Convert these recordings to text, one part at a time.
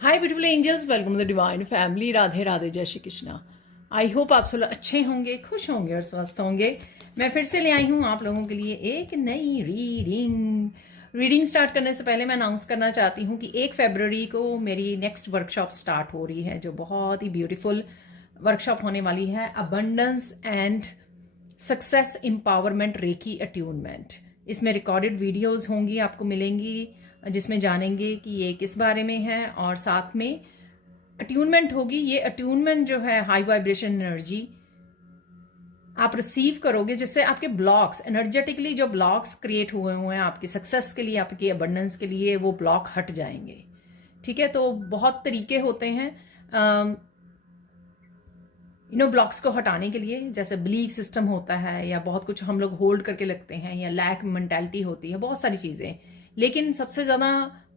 Hi beautiful angels, welcome to the divine family. Radhe Radhe, जय Shri Krishna. I hope आप सब लोग अच्छे होंगे, खुश होंगे और स्वस्थ होंगे। मैं फिर से ले आई हूँ आप लोगों के लिए एक नई रीडिंग स्टार्ट करने से पहले मैं अनाउंस करना चाहती हूँ कि 1 फरवरी को मेरी नेक्स्ट वर्कशॉप स्टार्ट हो रही है, जो बहुत ही ब्यूटीफुल वर्कशॉप होने वाली है। Abundance and success empowerment reiki attunement. इसमें रिकॉर्डेड वीडियोस होंगी, आपको मिलेंगी, जिसमें जानेंगे कि ये किस बारे में है, और साथ में अट्यूनमेंट होगी। ये अट्यूनमेंट जो है हाई वाइब्रेशन एनर्जी आप रिसीव करोगे, जिससे आपके ब्लॉक्स एनर्जेटिकली जो ब्लॉक्स क्रिएट हुए हैं आपकी सक्सेस के लिए, आपकी अबंडेंस के लिए, वो ब्लॉक हट जाएंगे। ठीक है, तो बहुत तरीके होते हैं ब्लॉक्स को हटाने के लिए। जैसे बिलीफ सिस्टम होता है, या बहुत कुछ हम लोग होल्ड करके लगते हैं, या लैक मेंटालिटी होती है, बहुत सारी चीज़ें। लेकिन सबसे ज़्यादा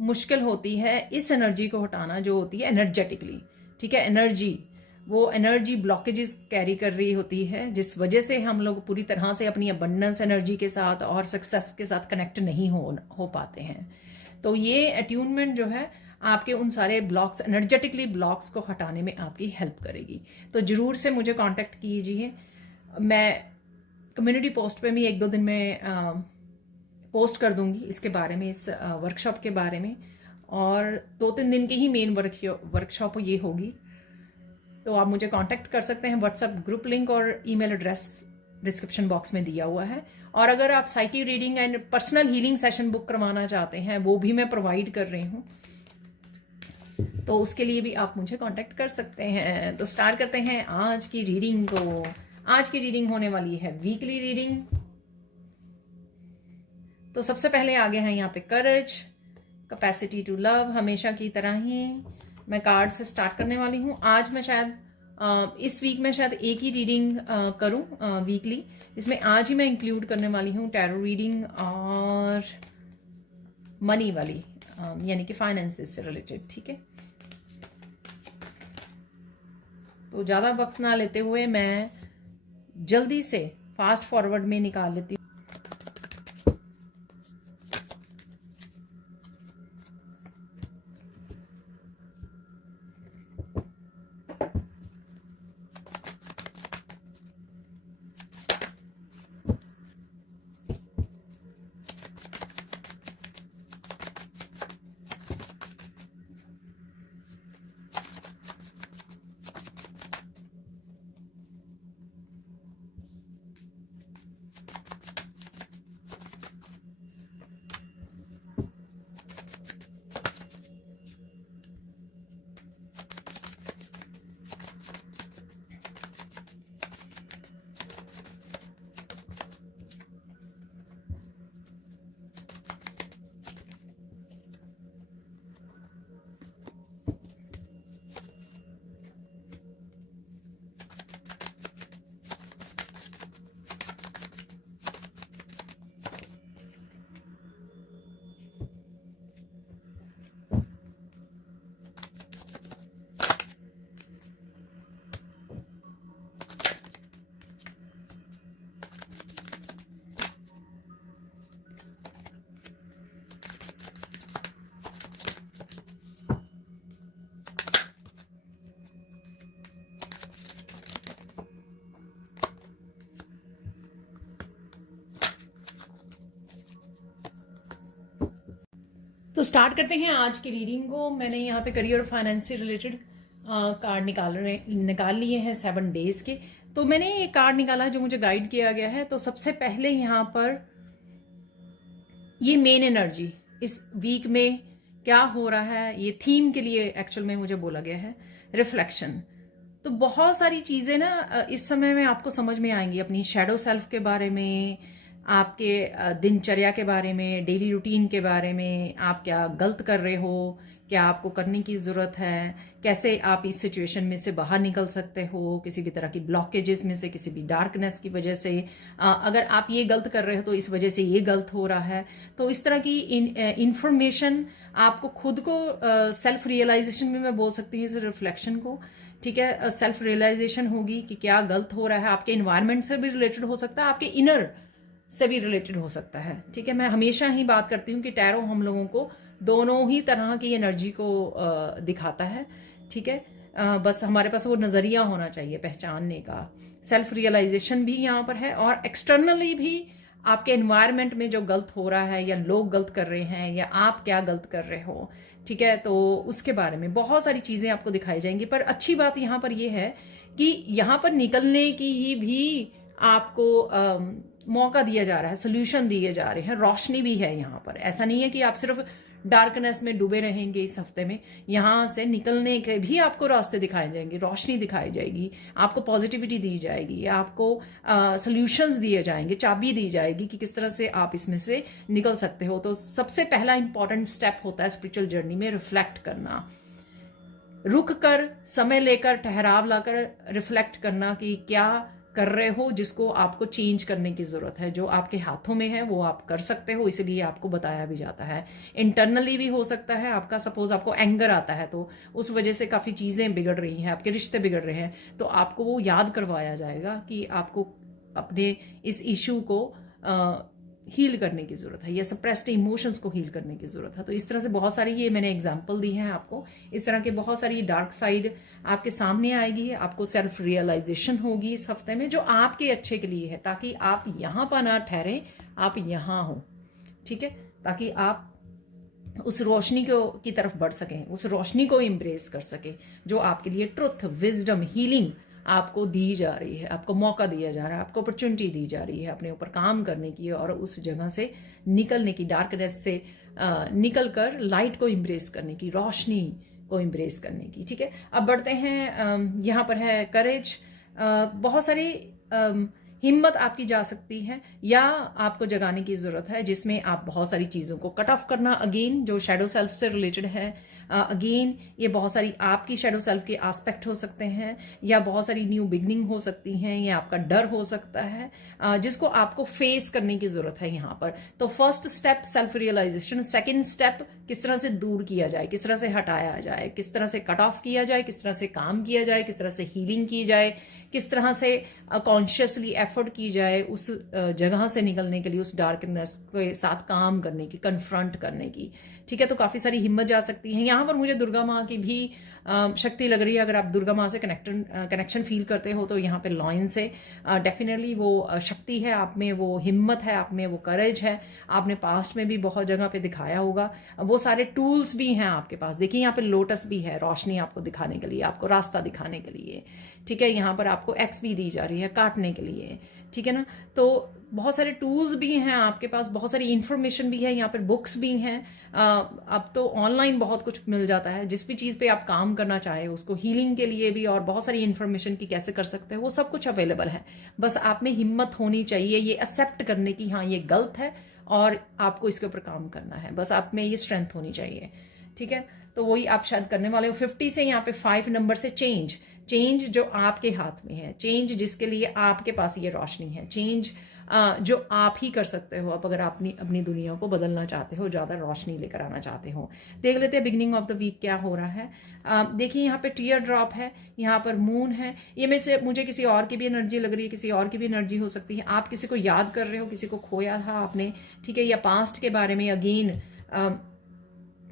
मुश्किल होती है इस एनर्जी को हटाना, जो होती है एनर्जेटिकली। ठीक है, एनर्जी, वो एनर्जी ब्लॉकेजेस कैरी कर रही होती है, जिस वजह से हम लोग पूरी तरह से अपनी अबंडेंस एनर्जी के साथ और सक्सेस के साथ कनेक्ट नहीं हो पाते हैं। तो ये अट्यूनमेंट जो है आपके उन सारे ब्लॉक्स, एनर्जेटिकली ब्लॉक्स को हटाने में आपकी हेल्प करेगी। तो ज़रूर से मुझे कांटेक्ट कीजिए। मैं कम्युनिटी पोस्ट पे भी 1-2 दिन में पोस्ट कर दूंगी इसके बारे में, इस वर्कशॉप के बारे में। और 2-3 दिन की ही मेन वर्कशॉप ये होगी। तो आप मुझे कांटेक्ट कर सकते हैं। व्हाट्सएप ग्रुप लिंक और ईमेल एड्रेस डिस्क्रिप्शन बॉक्स में दिया हुआ है। और अगर आप psyche reading and personal healing session book करवाना चाहते हैं, वो भी मैं प्रोवाइड कर रही हूँ, तो उसके लिए भी आप मुझे कांटेक्ट कर सकते हैं। तो स्टार्ट करते हैं आज की रीडिंग को। आज की रीडिंग होने वाली है वीकली रीडिंग। तो सबसे पहले आगे हैं यहाँ पे करेज, कैपेसिटी टू लव। हमेशा की तरह ही मैं कार्ड से स्टार्ट करने वाली हूँ। आज मैं शायद इस वीक में शायद एक ही रीडिंग करूँ वीकली, इसमें आज ही मैं इंक्लूड करने वाली हूँ टैरो रीडिंग और मनी वाली, यानी कि फाइनेंसेस से रिलेटेड। ठीक है, तो ज़्यादा वक्त ना लेते हुए मैं जल्दी से फास्ट फॉरवर्ड में निकाल लेती हूँ। तो स्टार्ट करते हैं आज की रीडिंग को। मैंने यहाँ पे करियर और फाइनेंस से रिलेटेड कार्ड निकाल लिए हैं 7 डेज के। तो मैंने ये कार्ड निकाला जो मुझे गाइड किया गया है। तो सबसे पहले यहाँ पर ये मेन एनर्जी इस वीक में क्या हो रहा है, ये थीम के लिए एक्चुअल में मुझे बोला गया है, रिफ्लेक्शन। तो बहुत सारी चीज़ें ना इस समय में आपको समझ में आएंगी, अपनी शैडो सेल्फ के बारे में, आपके दिनचर्या के बारे में, डेली रूटीन के बारे में, आप क्या गलत कर रहे हो, क्या आपको करने की ज़रूरत है, कैसे आप इस सिचुएशन में से बाहर निकल सकते हो, किसी भी तरह की ब्लॉकेजेस में से, किसी भी डार्कनेस की वजह से। अगर आप ये गलत कर रहे हो तो इस वजह से ये गलत हो रहा है। तो इस तरह की इंफॉर्मेशन आपको खुद को सेल्फ रियलाइजेशन में मैं बोल सकती हूँ इस रिफ्लेक्शन को। ठीक है, सेल्फ रियलाइजेशन होगी कि क्या गलत हो रहा है। आपके इन्वायरमेंट से भी रिलेटेड हो सकता है, आपके इनर से भी रिलेटेड हो सकता है। ठीक है, मैं हमेशा ही बात करती हूँ कि टैरो हम लोगों को दोनों ही तरह की एनर्जी को दिखाता है, ठीक है। बस हमारे पास वो नज़रिया होना चाहिए पहचानने का। सेल्फ रियलाइजेशन भी यहाँ पर है, और एक्सटर्नली भी आपके एनवायरनमेंट में जो गलत हो रहा है, या लोग गलत कर रहे हैं, या आप क्या गलत कर रहे हो, ठीक है, तो उसके बारे में बहुत सारी चीज़ें आपको दिखाई जाएंगी। पर अच्छी बात यहाँ पर ये है कि यहाँ पर निकलने की ही भी आपको मौका दिया जा रहा है, सोल्यूशन दिए जा रहे हैं, रोशनी भी है यहाँ पर। ऐसा नहीं है कि आप सिर्फ डार्कनेस में डूबे रहेंगे इस हफ्ते में। यहाँ से निकलने के भी आपको रास्ते दिखाए जाएंगे, रोशनी दिखाई जाएगी, आपको पॉजिटिविटी दी जाएगी, आपको सॉल्यूशंस दिए जाएंगे, चाबी दी जाएगी कि किस तरह से आप इसमें से निकल सकते हो। तो सबसे पहला इंपॉर्टेंट स्टेप होता है स्पिरिचुअल जर्नी में रिफ्लेक्ट करना, रुक कर, समय लेकर, ठहराव लाकर रिफ्लेक्ट करना कि क्या कर रहे हो जिसको आपको चेंज करने की ज़रूरत है। जो आपके हाथों में है वो आप कर सकते हो, इसलिए आपको बताया भी जाता है। इंटरनली भी हो सकता है आपका, सपोज आपको एंगर आता है तो उस वजह से काफ़ी चीज़ें बिगड़ रही हैं, आपके रिश्ते बिगड़ रहे हैं, तो आपको वो याद करवाया जाएगा कि आपको अपने इस इशू को हील करने की ज़रूरत है, या सप्रेस्ड इमोशंस को हील करने की ज़रूरत है। तो इस तरह से बहुत सारी, ये मैंने एग्जांपल दी हैं आपको, इस तरह के बहुत सारी डार्क साइड आपके सामने आएगी। आपको सेल्फ रियलाइजेशन होगी इस हफ्ते में, जो आपके अच्छे के लिए है, ताकि आप यहाँ पर ना ठहरें, आप यहाँ हो, ठीक है, ताकि आप उस रोशनी की तरफ बढ़ सकें, उस रोशनी को इम्ब्रेस कर सकें जो आपके लिए ट्रुथ, विजडम, हीलिंग आपको दी जा रही है, आपको मौका दिया जा रहा है, आपको अपॉर्चुनिटी दी जा रही है अपने ऊपर काम करने की, और उस जगह से निकलने की, डार्कनेस से निकल कर लाइट को इम्ब्रेस करने की, रोशनी को इम्ब्रेस करने की, ठीक है। अब बढ़ते हैं, यहाँ पर है करेज। बहुत सारी हिम्मत आपकी जा सकती है, या आपको जगाने की ज़रूरत है, जिसमें आप बहुत सारी चीज़ों को कट ऑफ करना, अगेन जो शैडो सेल्फ से रिलेटेड है, अगेन ये बहुत सारी आपकी शैडो सेल्फ के एस्पेक्ट हो सकते हैं, या बहुत सारी न्यू बिगनिंग हो सकती हैं, या आपका डर हो सकता है, जिसको आपको फेस करने की ज़रूरत है यहाँ पर। तो first step self realization, second step किस तरह से दूर किया जाए, किस तरह से हटाया जाए, किस तरह से कट ऑफ किया जाए, किस तरह से काम किया जाए, किस तरह से हीलिंग की जाए, किस तरह से कॉन्शियसली एफर्ट की जाए उस जगह से निकलने के लिए, उस डार्कनेस के साथ काम करने की, कन्फ्रंट करने की, ठीक है। तो काफ़ी सारी हिम्मत जा सकती है यहाँ पर। मुझे दुर्गा माँ की भी शक्ति लग रही है। अगर आप दुर्गा माँ से कनेक्शन फील करते हो तो यहाँ पे लॉइन से डेफिनेटली वो शक्ति है आप में, वो हिम्मत है आप में, वो करेज है। आपने पास्ट में भी बहुत जगह पे दिखाया होगा, वो सारे टूल्स भी हैं आपके पास। देखिए यहाँ पे लोटस भी है, रोशनी आपको दिखाने के लिए, आपको रास्ता दिखाने के लिए, ठीक है। यहाँ पर आपको एक्स भी दी जा रही है काटने के लिए, ठीक है ना। तो बहुत सारे टूल्स भी हैं आपके पास, बहुत सारी इन्फॉर्मेशन भी है, यहाँ पर बुक्स भी हैं। अब तो ऑनलाइन बहुत कुछ मिल जाता है, जिस भी चीज़ पे आप काम करना चाहे उसको हीलिंग के लिए भी, और बहुत सारी इन्फॉर्मेशन की कैसे कर सकते हैं, वो सब कुछ अवेलेबल है। बस आप में हिम्मत होनी चाहिए ये एक्सेप्ट करने की, हाँ ये गलत है और आपको इसके ऊपर काम करना है। बस आप में ये स्ट्रेंथ होनी चाहिए, ठीक है। तो वही आप शायद करने वाले हो। 50 से यहाँ पे 5 नंबर से चेंज जो आपके हाथ में है, चेंज जिसके लिए आपके पास ये रोशनी है, चेंज जो आप ही कर सकते हो। अब अगर आप अपनी दुनिया को बदलना चाहते हो, ज़्यादा रोशनी लेकर आना चाहते हो, देख लेते हैं बिगिनिंग ऑफ द वीक क्या हो रहा है। देखिए यहाँ पे टीयर ड्रॉप है, यहाँ पर मून है। ये में से मुझे किसी और की भी एनर्जी लग रही है, किसी और की भी एनर्जी हो सकती है। आप किसी को याद कर रहे हो, किसी को खोया था आपने, ठीक है, या पास्ट के बारे में अगेन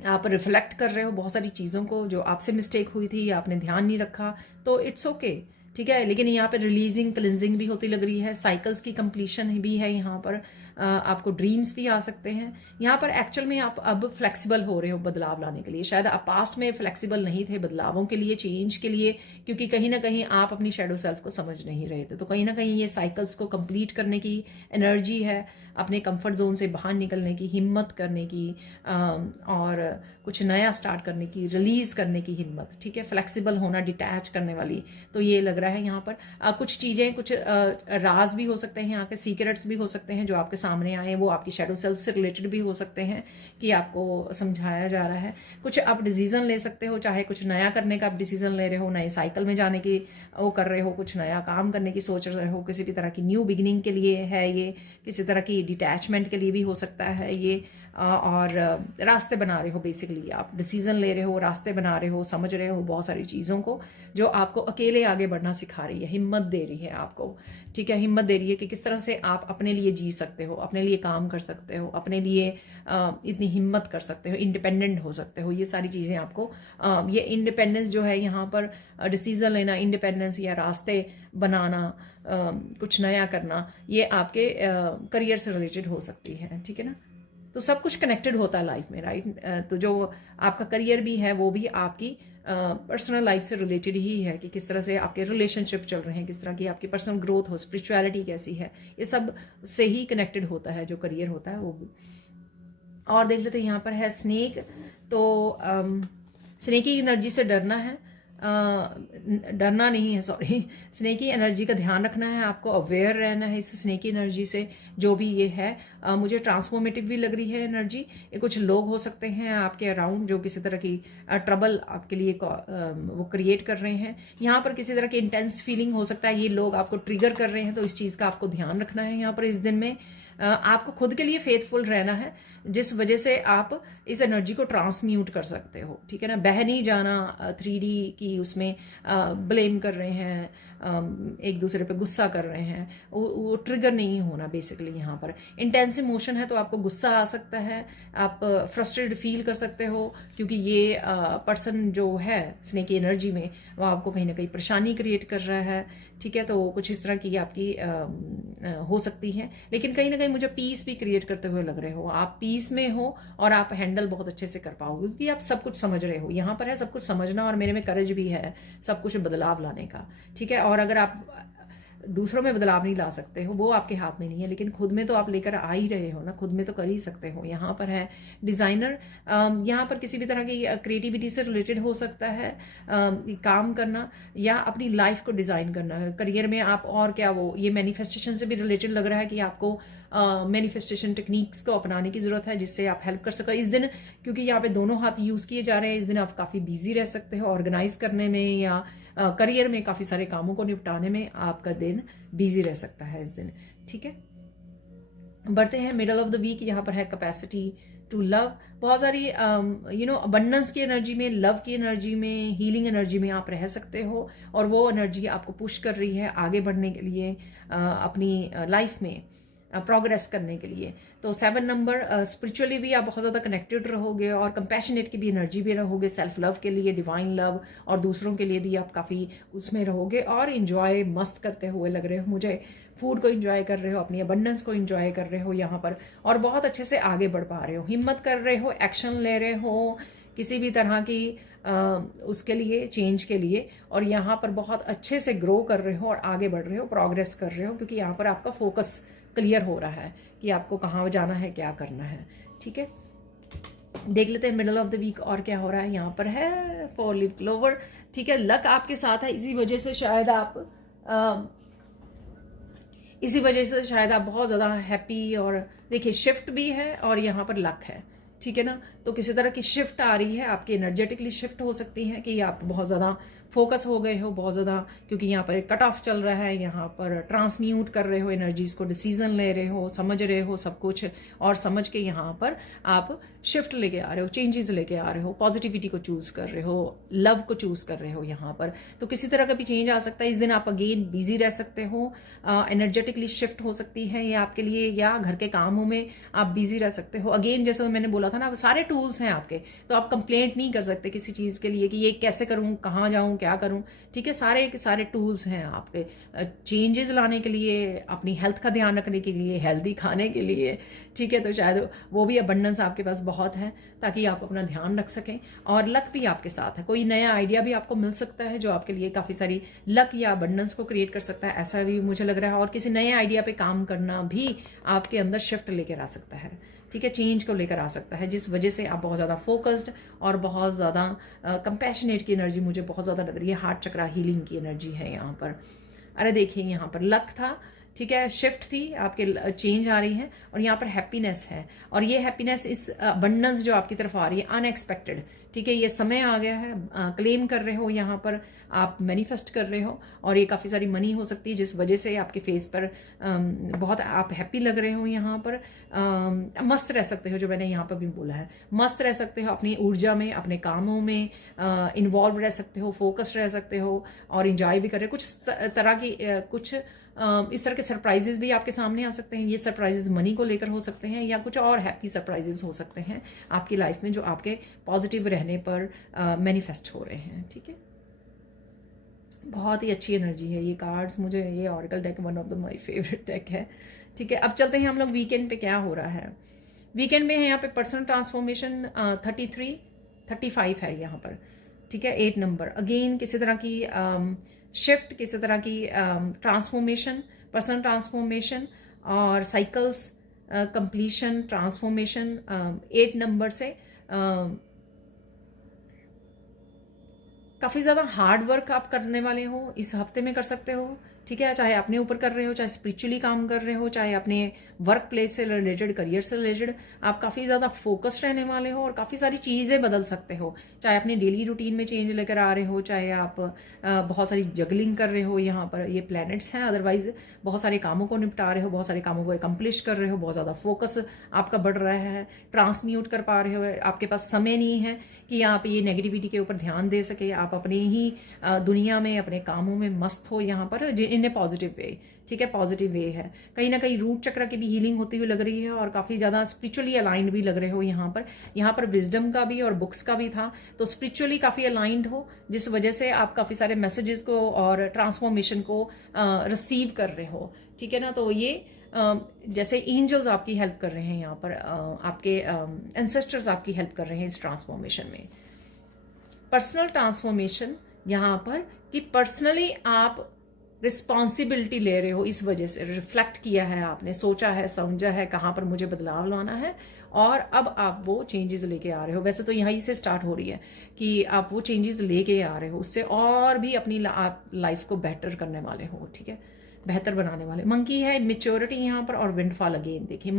आप रिफ्लेक्ट कर रहे हो बहुत सारी चीज़ों को जो आपसे मिस्टेक हुई थी या आपने ध्यान नहीं रखा, तो इट्स ओके, ठीक है। लेकिन यहाँ पर रिलीजिंग, क्लिनजिंग भी होती लग रही है, साइकिल्स की कंप्लीशन भी है यहाँ पर। आपको ड्रीम्स भी आ सकते हैं यहाँ पर। एक्चुअल में आप अब फ्लेक्सिबल हो रहे हो बदलाव लाने के लिए। शायद आप पास्ट में फ्लेक्सिबल नहीं थे बदलावों के लिए, चेंज के लिए, क्योंकि कहीं ना कहीं आप अपनी शैडो सेल्फ को समझ नहीं रहे थे। तो कहीं ना कहीं ये साइकिल्स को कंप्लीट करने की एनर्जी है, अपने कंफर्ट जोन से बाहर निकलने की, हिम्मत करने की, और कुछ नया स्टार्ट करने की, रिलीज करने की हिम्मत, ठीक है। फ्लेक्सिबल होना, डिटैच करने वाली, तो ये लग रहा है यहाँ पर। कुछ चीज़ें, कुछ राज भी हो सकते हैं, यहाँ के सीक्रेट्स भी हो सकते हैं जो आपके सामने आए, वो आपकी शैडो सेल्फ से रिलेटेड भी हो सकते हैं कि आपको समझाया जा रहा है। कुछ आप डिसीजन ले सकते हो, चाहे कुछ नया करने का आप डिसीजन ले रहे हो, नए साइकिल में जाने की वो कर रहे हो, कुछ नया काम करने की सोच रहे हो, किसी भी तरह की न्यू बिगिनिंग के लिए है ये, किसी तरह की डिटैचमेंट के लिए भी हो सकता है ये, और रास्ते बना रहे हो। बेसिकली आप डिसीजन ले रहे हो, रास्ते बना रहे हो, समझ रहे हो बहुत सारी चीज़ों को जो आपको अकेले आगे बढ़ना सिखा रही है, हिम्मत दे रही है आपको। ठीक है, हिम्मत दे रही है कि किस तरह से आप अपने लिए जी सकते हो, अपने लिए काम कर सकते हो, अपने लिए इतनी हिम्मत कर सकते हो, इंडिपेंडेंट हो सकते हो। ये सारी चीज़ें आपको ये इंडिपेंडेंस जो है यहाँ पर डिसीजन लेना, इंडिपेंडेंस या रास्ते बनाना, कुछ नया करना, ये आपके करियर से रिलेटेड हो सकती है। ठीक है ना, तो सब कुछ कनेक्टेड होता है लाइफ में, राइट। तो जो आपका करियर भी है वो भी आपकी पर्सनल लाइफ से रिलेटेड ही है कि किस तरह से आपके रिलेशनशिप चल रहे हैं, किस तरह की आपकी पर्सनल ग्रोथ हो, स्पिरिचुअलिटी कैसी है, ये सब से ही कनेक्टेड होता है जो करियर होता है वो भी। और देख लेते हैं यहाँ पर है स्नेक। तो स्नेक की एनर्जी से डरना है, डरना नहीं है, सॉरी, स्नेकी एनर्जी का ध्यान रखना है आपको, अवेयर रहना है इस स्नेकी एनर्जी से। जो भी ये है मुझे ट्रांसफॉर्मेटिव भी लग रही है एनर्जी। ये कुछ लोग हो सकते हैं आपके अराउंड जो किसी तरह की ट्रबल आपके लिए वो क्रिएट कर रहे हैं। यहाँ पर किसी तरह की इंटेंस फीलिंग हो सकता है, ये लोग आपको ट्रिगर कर रहे हैं, तो इस चीज़ का आपको ध्यान रखना है यहाँ पर इस दिन में। आपको खुद के लिए फेथफुल रहना है, जिस वजह से आप इस एनर्जी को ट्रांसम्यूट कर सकते हो। ठीक है ना, बह नहीं जाना 3D की उसमें ब्लेम कर रहे हैं, एक दूसरे पे गुस्सा कर रहे हैं, वो ट्रिगर नहीं होना। बेसिकली यहाँ पर इंटेंस इमोशन है तो आपको गुस्सा आ सकता है, आप फ्रस्ट्रेटेड फील कर सकते हो, क्योंकि ये पर्सन जो है स्नेकी एनर्जी में वो आपको कहीं ना कहीं परेशानी क्रिएट कर रहा है। ठीक है, तो कुछ इस तरह की आपकी हो सकती है, लेकिन कहीं ना कहीं मुझे पीस भी क्रिएट करते हुए लग रहे हो। आप पीस में हो और आप हैंडल बहुत अच्छे से कर पाओगे, क्योंकि आप सब कुछ समझ रहे हो। यहाँ पर है सब कुछ समझना, और मेरे में करेज भी है सब कुछ बदलाव लाने का। ठीक है, और अगर आप दूसरों में बदलाव नहीं ला सकते हो, वो आपके हाथ में नहीं है, लेकिन खुद में तो आप लेकर आ ही रहे हो ना, खुद में तो कर ही सकते हो। यहाँ पर है डिज़ाइनर, यहाँ पर किसी भी तरह की क्रिएटिविटी से रिलेटेड हो सकता है काम करना, या अपनी लाइफ को डिज़ाइन करना। करियर में आप और क्या, वो ये मैनिफेस्टेशन से भी रिलेटेड लग रहा है कि आपको मैनिफेस्टेशन टेक्निक्स को अपनाने की ज़रूरत है, जिससे आप हेल्प कर सको इस दिन। क्योंकि यहाँ पे दोनों हाथ यूज़ किए जा रहे हैं, इस दिन आप काफ़ी बिजी रह सकते हो, ऑर्गेनाइज करने में या करियर में काफ़ी सारे कामों को निपटाने में आपका दिन बिजी रह सकता है इस दिन। ठीक है, बढ़ते हैं मिडल ऑफ द वीक। यहाँ पर है कैपेसिटी टू लव, बहुत सारी अबंडेंस की एनर्जी में, लव की एनर्जी में, हीलिंग एनर्जी में आप रह सकते हो, और वो एनर्जी आपको पुश कर रही है आगे बढ़ने के लिए, अपनी लाइफ में प्रोग्रेस करने के लिए। तो 7 नंबर, स्पिरिचुअली भी आप बहुत ज़्यादा कनेक्टेड रहोगे, और कंपैशनेट की भी एनर्जी भी रहोगे, सेल्फ लव के लिए, डिवाइन लव, और दूसरों के लिए भी आप काफ़ी उसमें रहोगे, और इन्जॉय मस्त करते हुए लग रहे हो मुझे। फूड को इन्जॉय कर रहे हो, अपनी अबंडेंस को इन्जॉय कर रहे हो यहाँ पर, और बहुत अच्छे से आगे बढ़ पा रहे हो, हिम्मत कर रहे हो, एक्शन ले रहे हो किसी भी तरह की उसके लिए, चेंज के लिए, और यहाँ पर बहुत अच्छे से ग्रो कर रहे हो और आगे बढ़ रहे हो, प्रोग्रेस कर रहे हो, क्योंकि यहाँ पर आपका फोकस क्लियर हो रहा है कि आपको कहाँ जाना है, क्या करना है। ठीक है, देख लेते हैं मिडल ऑफ द वीक और क्या हो रहा है। यहाँ पर है 4 लीफ क्लोवर। ठीक है, लक आपके साथ है, इसी वजह से शायद आप बहुत ज़्यादा हैप्पी, और देखिए शिफ्ट भी है और यहाँ पर लक है। ठीक है ना, तो किसी तरह की शिफ्ट आ रही है, आपकी एनर्जेटिकली शिफ्ट हो सकती है कि आप बहुत ज़्यादा फोकस हो गए हो, बहुत ज़्यादा, क्योंकि यहाँ पर कट ऑफ चल रहा है, यहाँ पर ट्रांसम्यूट कर रहे हो एनर्जीज़ को, डिसीजन ले रहे हो, समझ रहे हो सब कुछ, और समझ के यहाँ पर आप शिफ्ट लेके आ रहे हो, चेंजेस लेके आ रहे हो, पॉजिटिविटी को चूज़ कर रहे हो, लव को चूज़ कर रहे हो यहाँ पर। तो किसी तरह का भी चेंज आ सकता है इस दिन, आप अगेन बिजी रह सकते हो, एनर्जेटिकली शिफ्ट हो सकती है ये आपके लिए, या घर के कामों में आप बिजी रह सकते हो। अगेन जैसे मैंने बोला था ना, सारे टूल्स हैं आपके, तो आप कंप्लेंट नहीं कर सकते किसी चीज़ के लिए कि ये कैसे करूँ, कहाँ जाऊँ, क्या करूँ। ठीक है, सारे के सारे टूल्स हैं आपके चेंजेस लाने के लिए, अपनी हेल्थ का ध्यान रखने के लिए, हेल्दी खाने के लिए। ठीक है, तो शायद वो भी अबंडेंस आपके पास बहुत है, ताकि आप अपना ध्यान रख सकें, और लक भी आपके साथ है। कोई नया आइडिया भी आपको मिल सकता है जो आपके लिए काफ़ी सारी लक या अबंडेंस को क्रिएट कर सकता है, ऐसा भी मुझे लग रहा है। और किसी नए आइडिया पे काम करना भी आपके अंदर शिफ्ट लेकर आ सकता है। ठीक है, चेंज को लेकर आ सकता है, जिस वजह से आप बहुत ज़्यादा फोकस्ड और बहुत ज़्यादा कंपैशनेट की एनर्जी मुझे बहुत ज़्यादा लग रही है। हार्ट चक्रा हीलिंग की एनर्जी है यहाँ पर। अरे देखिए, यहाँ पर लक था, ठीक है, शिफ्ट थी आपके, चेंज आ रही है, और यहाँ पर हैप्पीनेस है, और ये हैप्पीनेस इस अबंडेंस जो आपकी तरफ आ रही है अनएक्सपेक्टेड, ठीक है, ये समय आ गया है, क्लेम कर रहे हो यहाँ पर, आप मैनिफेस्ट कर रहे हो, और ये काफ़ी सारी मनी हो सकती है जिस वजह से आपके फेस पर बहुत आप हैप्पी लग रहे हो यहाँ पर, मस्त रह सकते हो, जो मैंने यहाँ पर भी बोला है, मस्त रह सकते हो अपनी ऊर्जा में, अपने कामों में इन्वॉल्व रह सकते हो, फोकस्ड रह सकते हो, और इंजॉय भी कर रहे हो। कुछ तरह की कुछ इस तरह के सरप्राइजेस भी आपके सामने आ सकते हैं। ये सरप्राइजेस मनी को लेकर हो सकते हैं, या कुछ और हैप्पी सरप्राइजेस हो सकते हैं आपकी लाइफ में, जो आपके पॉजिटिव रहने पर मैनिफेस्ट हो रहे हैं, ठीक है। बहुत ही अच्छी एनर्जी है ये कार्ड्स, मुझे ये oracle deck one of the my favourite deck है, ठीक है। अब चलते हैं हम लोग वीकेंड पे क्या हो रहा है। वीकेंड में है यहाँ पे पर्सनल ट्रांसफॉर्मेशन 33 35 है यहाँ पर, ठीक है, 8 नंबर, अगेन किसी तरह की शिफ्ट, किसी तरह की ट्रांसफॉर्मेशन, पर्सनल ट्रांसफॉर्मेशन और साइकिल्स कंप्लीशन ट्रांसफॉर्मेशन 8 नंबर से काफ़ी ज़्यादा हार्ड वर्क आप करने वाले हो, इस हफ्ते में कर सकते हो, ठीक है, चाहे अपने ऊपर कर रहे हो, चाहे स्पिरिचुअली काम कर रहे हो, चाहे अपने वर्क प्लेस से रिलेटेड, करियर से रिलेटेड, आप काफ़ी ज़्यादा फोकस्ड रहने वाले हो, और काफ़ी सारी चीज़ें बदल सकते हो, चाहे अपने डेली रूटीन में चेंज लेकर आ रहे हो, चाहे आप बहुत सारी जगलिंग कर रहे हो, यहाँ पर ये प्लैनेट्स हैं, अदरवाइज बहुत सारे कामों को निपटा रहे हो, बहुत सारे कामों को एकम्प्लिश कर रहे हो, बहुत ज़्यादा फोकस आपका बढ़ रहा है, ट्रांसम्यूट कर पा रहे हो, आपके पास समय नहीं है कि आप ये नेगेटिविटी के ऊपर ध्यान दे सके, आप अपने ही दुनिया में, अपने कामों में मस्त हो यहाँ पर इन ए पॉजिटिव वे, ठीक है, पॉजिटिव वे है। कहीं ना कहीं रूट चक्र की भी हीलिंग होती हुई लग रही है, और काफ़ी ज़्यादा स्पिरिचुअली अलाइंड भी लग रहे हो यहाँ पर विजडम का भी और बुक्स का भी था, तो स्पिरिचुअली काफ़ी अलाइंड हो, जिस वजह से आप काफ़ी सारे मैसेजेस को और ट्रांसफॉर्मेशन को रिसीव कर रहे हो, ठीक है ना। तो ये जैसे एंजल्स आपकी हेल्प कर रहे हैं यहाँ पर, आपके एंसेस्टर्स आपकी हेल्प कर रहे हैं इस ट्रांसफॉर्मेशन में। पर्सनल ट्रांसफॉर्मेशन यहाँ पर कि पर्सनली आप रिस्पॉन्सिबिलिटी ले रहे हो, इस वजह से रिफ्लेक्ट किया है आपने, सोचा है, समझा है कहाँ पर मुझे बदलाव लाना है, और अब आप वो चेंजेस लेके आ रहे हो। वैसे तो यहीं से स्टार्ट हो रही है कि आप वो चेंजेस लेके आ रहे हो, उससे और भी अपनी आप लाइफ को बेटर करने वाले हो, ठीक है, बेहतर बनाने वाले। मंकी है, मेच्योरिटी यहाँ पर, और विंडफॉल अगेन। देखिए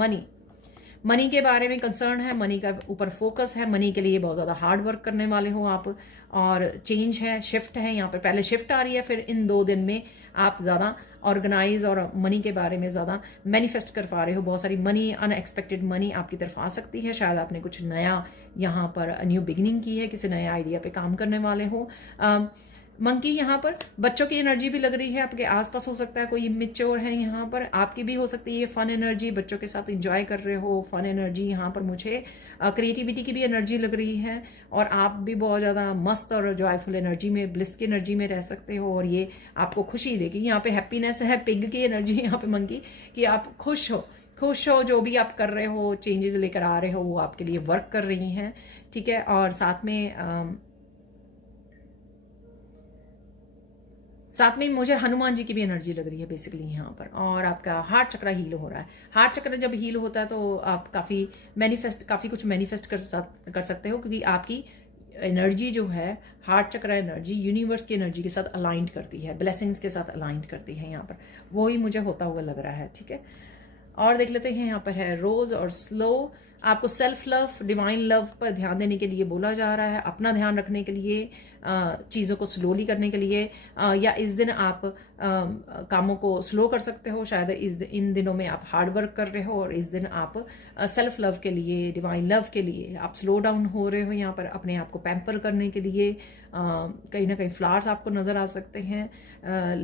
मनी के बारे में कंसर्न है, मनी का ऊपर फोकस है, मनी के लिए बहुत ज़्यादा हार्ड वर्क करने वाले हो आप, और चेंज है, शिफ्ट है यहाँ पर, पहले शिफ्ट आ रही है, फिर इन 2 दिन में आप ज़्यादा ऑर्गेनाइज और मनी के बारे में ज़्यादा मैनिफेस्ट कर पा रहे हो। बहुत सारी मनी, अनएक्सपेक्टेड मनी आपकी तरफ आ सकती है, शायद आपने कुछ नया यहाँ पर न्यू बिगिनिंग की है, किसी नए आइडिया पे काम करने वाले हो। मंकी यहाँ पर बच्चों की एनर्जी भी लग रही है, आपके आसपास हो सकता है कोई इमेच्योर है यहाँ पर, आपकी भी हो सकती है ये फन एनर्जी, बच्चों के साथ एंजॉय कर रहे हो, फन एनर्जी यहाँ पर मुझे क्रिएटिविटी की भी एनर्जी लग रही है, और आप भी बहुत ज़्यादा मस्त और जॉयफुल एनर्जी में, ब्लिस की एनर्जी में रह सकते हो, और ये आपको खुशी देगी। यहाँ पे हैप्पीनेस है, पिग की एनर्जी यहाँ पे मंकी, कि आप खुश हो, जो भी आप कर रहे हो, चेंजेस लेकर आ रहे हो, वो आपके लिए वर्क कर रही हैं, ठीक है। और साथ में मुझे हनुमान जी की भी एनर्जी लग रही है बेसिकली यहाँ पर, और आपका हार्ट चक्र हील हो रहा है। हार्ट चक्र जब हील होता है तो आप काफ़ी कुछ मैनिफेस्ट कर सकते हो, क्योंकि आपकी एनर्जी जो है, हार्ट चक्र एनर्जी यूनिवर्स की एनर्जी के साथ अलाइंड करती है, ब्लेसिंग्स के साथ अलाइंड करती है यहाँ पर, वही मुझे होता हुआ लग रहा है, ठीक है। और देख लेते हैं यहाँ पर है रोज और स्लो। आपको सेल्फ लव, डिवाइन लव पर ध्यान देने के लिए बोला जा रहा है, अपना ध्यान रखने के लिए, चीज़ों को स्लोली करने के लिए, या इस दिन आप कामों को स्लो कर सकते हो, शायद इन दिनों में आप हार्ड वर्क कर रहे हो, और इस दिन आप सेल्फ लव के लिए, डिवाइन लव के लिए आप स्लो डाउन हो रहे हो यहाँ पर, अपने आप को पैम्पर करने के लिए। कहीं ना कहीं फ्लावर्स आपको नज़र आ सकते हैं,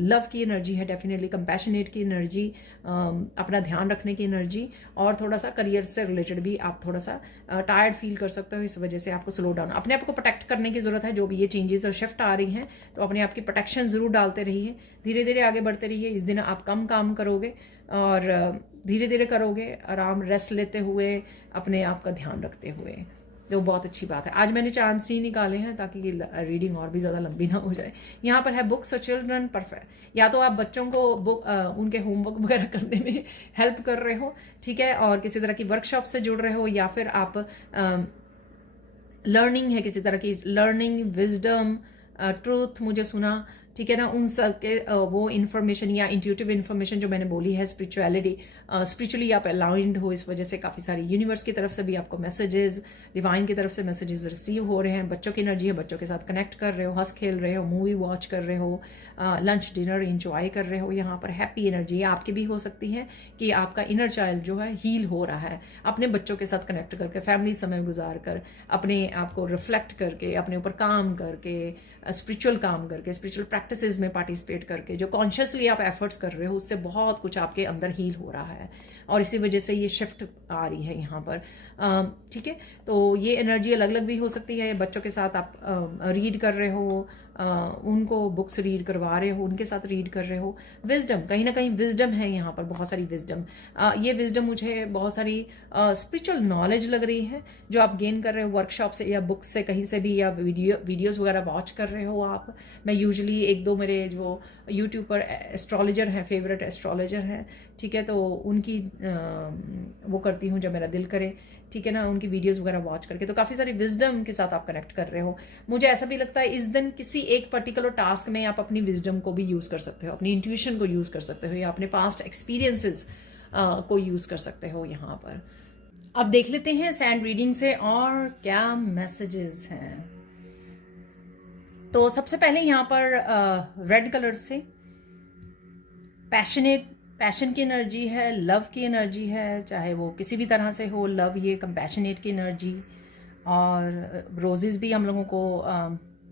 लव की एनर्जी है डेफिनेटली, कंपैशनेट की एनर्जी, अपना ध्यान रखने की एनर्जी, और थोड़ा सा करियर से रिलेटेड भी आप थोड़ा सा टायर्ड फील कर सकते हो, इस वजह से आपको स्लो डाउन, अपने आप को प्रोटेक्ट करने की ज़रूरत है। जो भी ये चेंजेस और शिफ्ट आ रही हैं, तो अपने आप की प्रोटेक्शन ज़रूर डालते रहिए, धीरे धीरे आगे बढ़ते रहिए। इस दिन आप कम काम करोगे, और धीरे धीरे करोगे, आराम, रेस्ट लेते हुए, अपने आप का ध्यान रखते हुए, जो बहुत अच्छी बात है। आज मैंने चार्म्स ही निकाले हैं ताकि रीडिंग और भी ज़्यादा लंबी ना हो जाए। यहाँ पर है बुक्स और चिल्ड्रन, परफेक्ट। या तो आप बच्चों को उनके होमवर्क वगैरह करने में हेल्प कर रहे हो, ठीक है, और किसी तरह की वर्कशॉप से जुड़ रहे हो, या फिर आप लर्निंग है, किसी तरह की लर्निंग, विजडम, ट्रूथ मुझे सुना, ठीक है ना, उन सब के वो इन्फॉर्मेशन या इंट्यूटिव इन्फॉर्मेशन जो मैंने बोली है, स्पिरिचुअली आप अलाइंड हो, इस वजह से काफ़ी सारी यूनिवर्स की तरफ से भी आपको मैसेजेस, डिवाइन की तरफ से मैसेजेस रिसीव हो रहे हैं। बच्चों की एनर्जी है, बच्चों के साथ कनेक्ट कर रहे हो, हंस खेल रहे हो, मूवी वॉच कर रहे हो, लंच डिनर इंजॉय कर रहे हो। यहाँ पर हैप्पी एनर्जी आपकी भी हो सकती है कि आपका इनर चाइल्ड जो है हील हो रहा है, अपने बच्चों के साथ कनेक्ट करके, फैमिली समय गुजार कर, अपने आप को रिफ्लेक्ट करके, अपने ऊपर काम करके, स्पिरिचुअल काम करके, स्पिरिचुअल प्रैक्टिसेस में पार्टिसिपेट करके, जो कॉन्शियसली आप एफर्ट्स कर रहे हो, उससे बहुत कुछ आपके अंदर हील हो रहा है और इसी वजह से ये शिफ्ट आ रही है यहाँ पर। ठीक है, तो ये एनर्जी अलग अलग भी हो सकती है। बच्चों के साथ आप रीड कर रहे हो, उनको बुक्स रीड करवा रहे हो, उनके साथ रीड कर रहे हो। विजडम, कहीं ना कहीं विजडम है यहाँ पर, बहुत सारी विजडम। ये विजडम मुझे बहुत सारी स्पिरिचुअल नॉलेज लग रही है जो आप गेन कर रहे हो वर्कशॉप से या बुक्स से, कहीं से भी, या वीडियोस वगैरह वॉच कर रहे हो आप। मैं यूजुअली एक दो मेरे जो यूट्यूब पर एस्ट्रोलॉजर हैं, फेवरेट एस्ट्रोलॉजर हैं, ठीक है, तो उनकी वो करती हूँ जब मेरा दिल करे, ठीक है ना, उनकी वीडियोस वगैरह वॉच करके। तो काफ़ी सारी विजडम के साथ आप कनेक्ट कर रहे हो। मुझे ऐसा भी लगता है इस दिन किसी एक पर्टिकुलर टास्क में आप अपनी विजडम को भी यूज़ कर सकते हो, अपनी इंट्यूशन को यूज़ कर सकते हो, या अपने पास्ट एक्सपीरियंसेस को यूज़ कर सकते हो यहाँ पर। अब देख लेते हैं सैंड रीडिंग से और क्या मैसेजेस हैं। तो सबसे पहले यहाँ पर रेड कलर से पैशन की एनर्जी है, लव की एनर्जी है, चाहे वो किसी भी तरह से हो, लव, ये कंपैशनेट की एनर्जी। और रोजेज़ भी हम लोगों को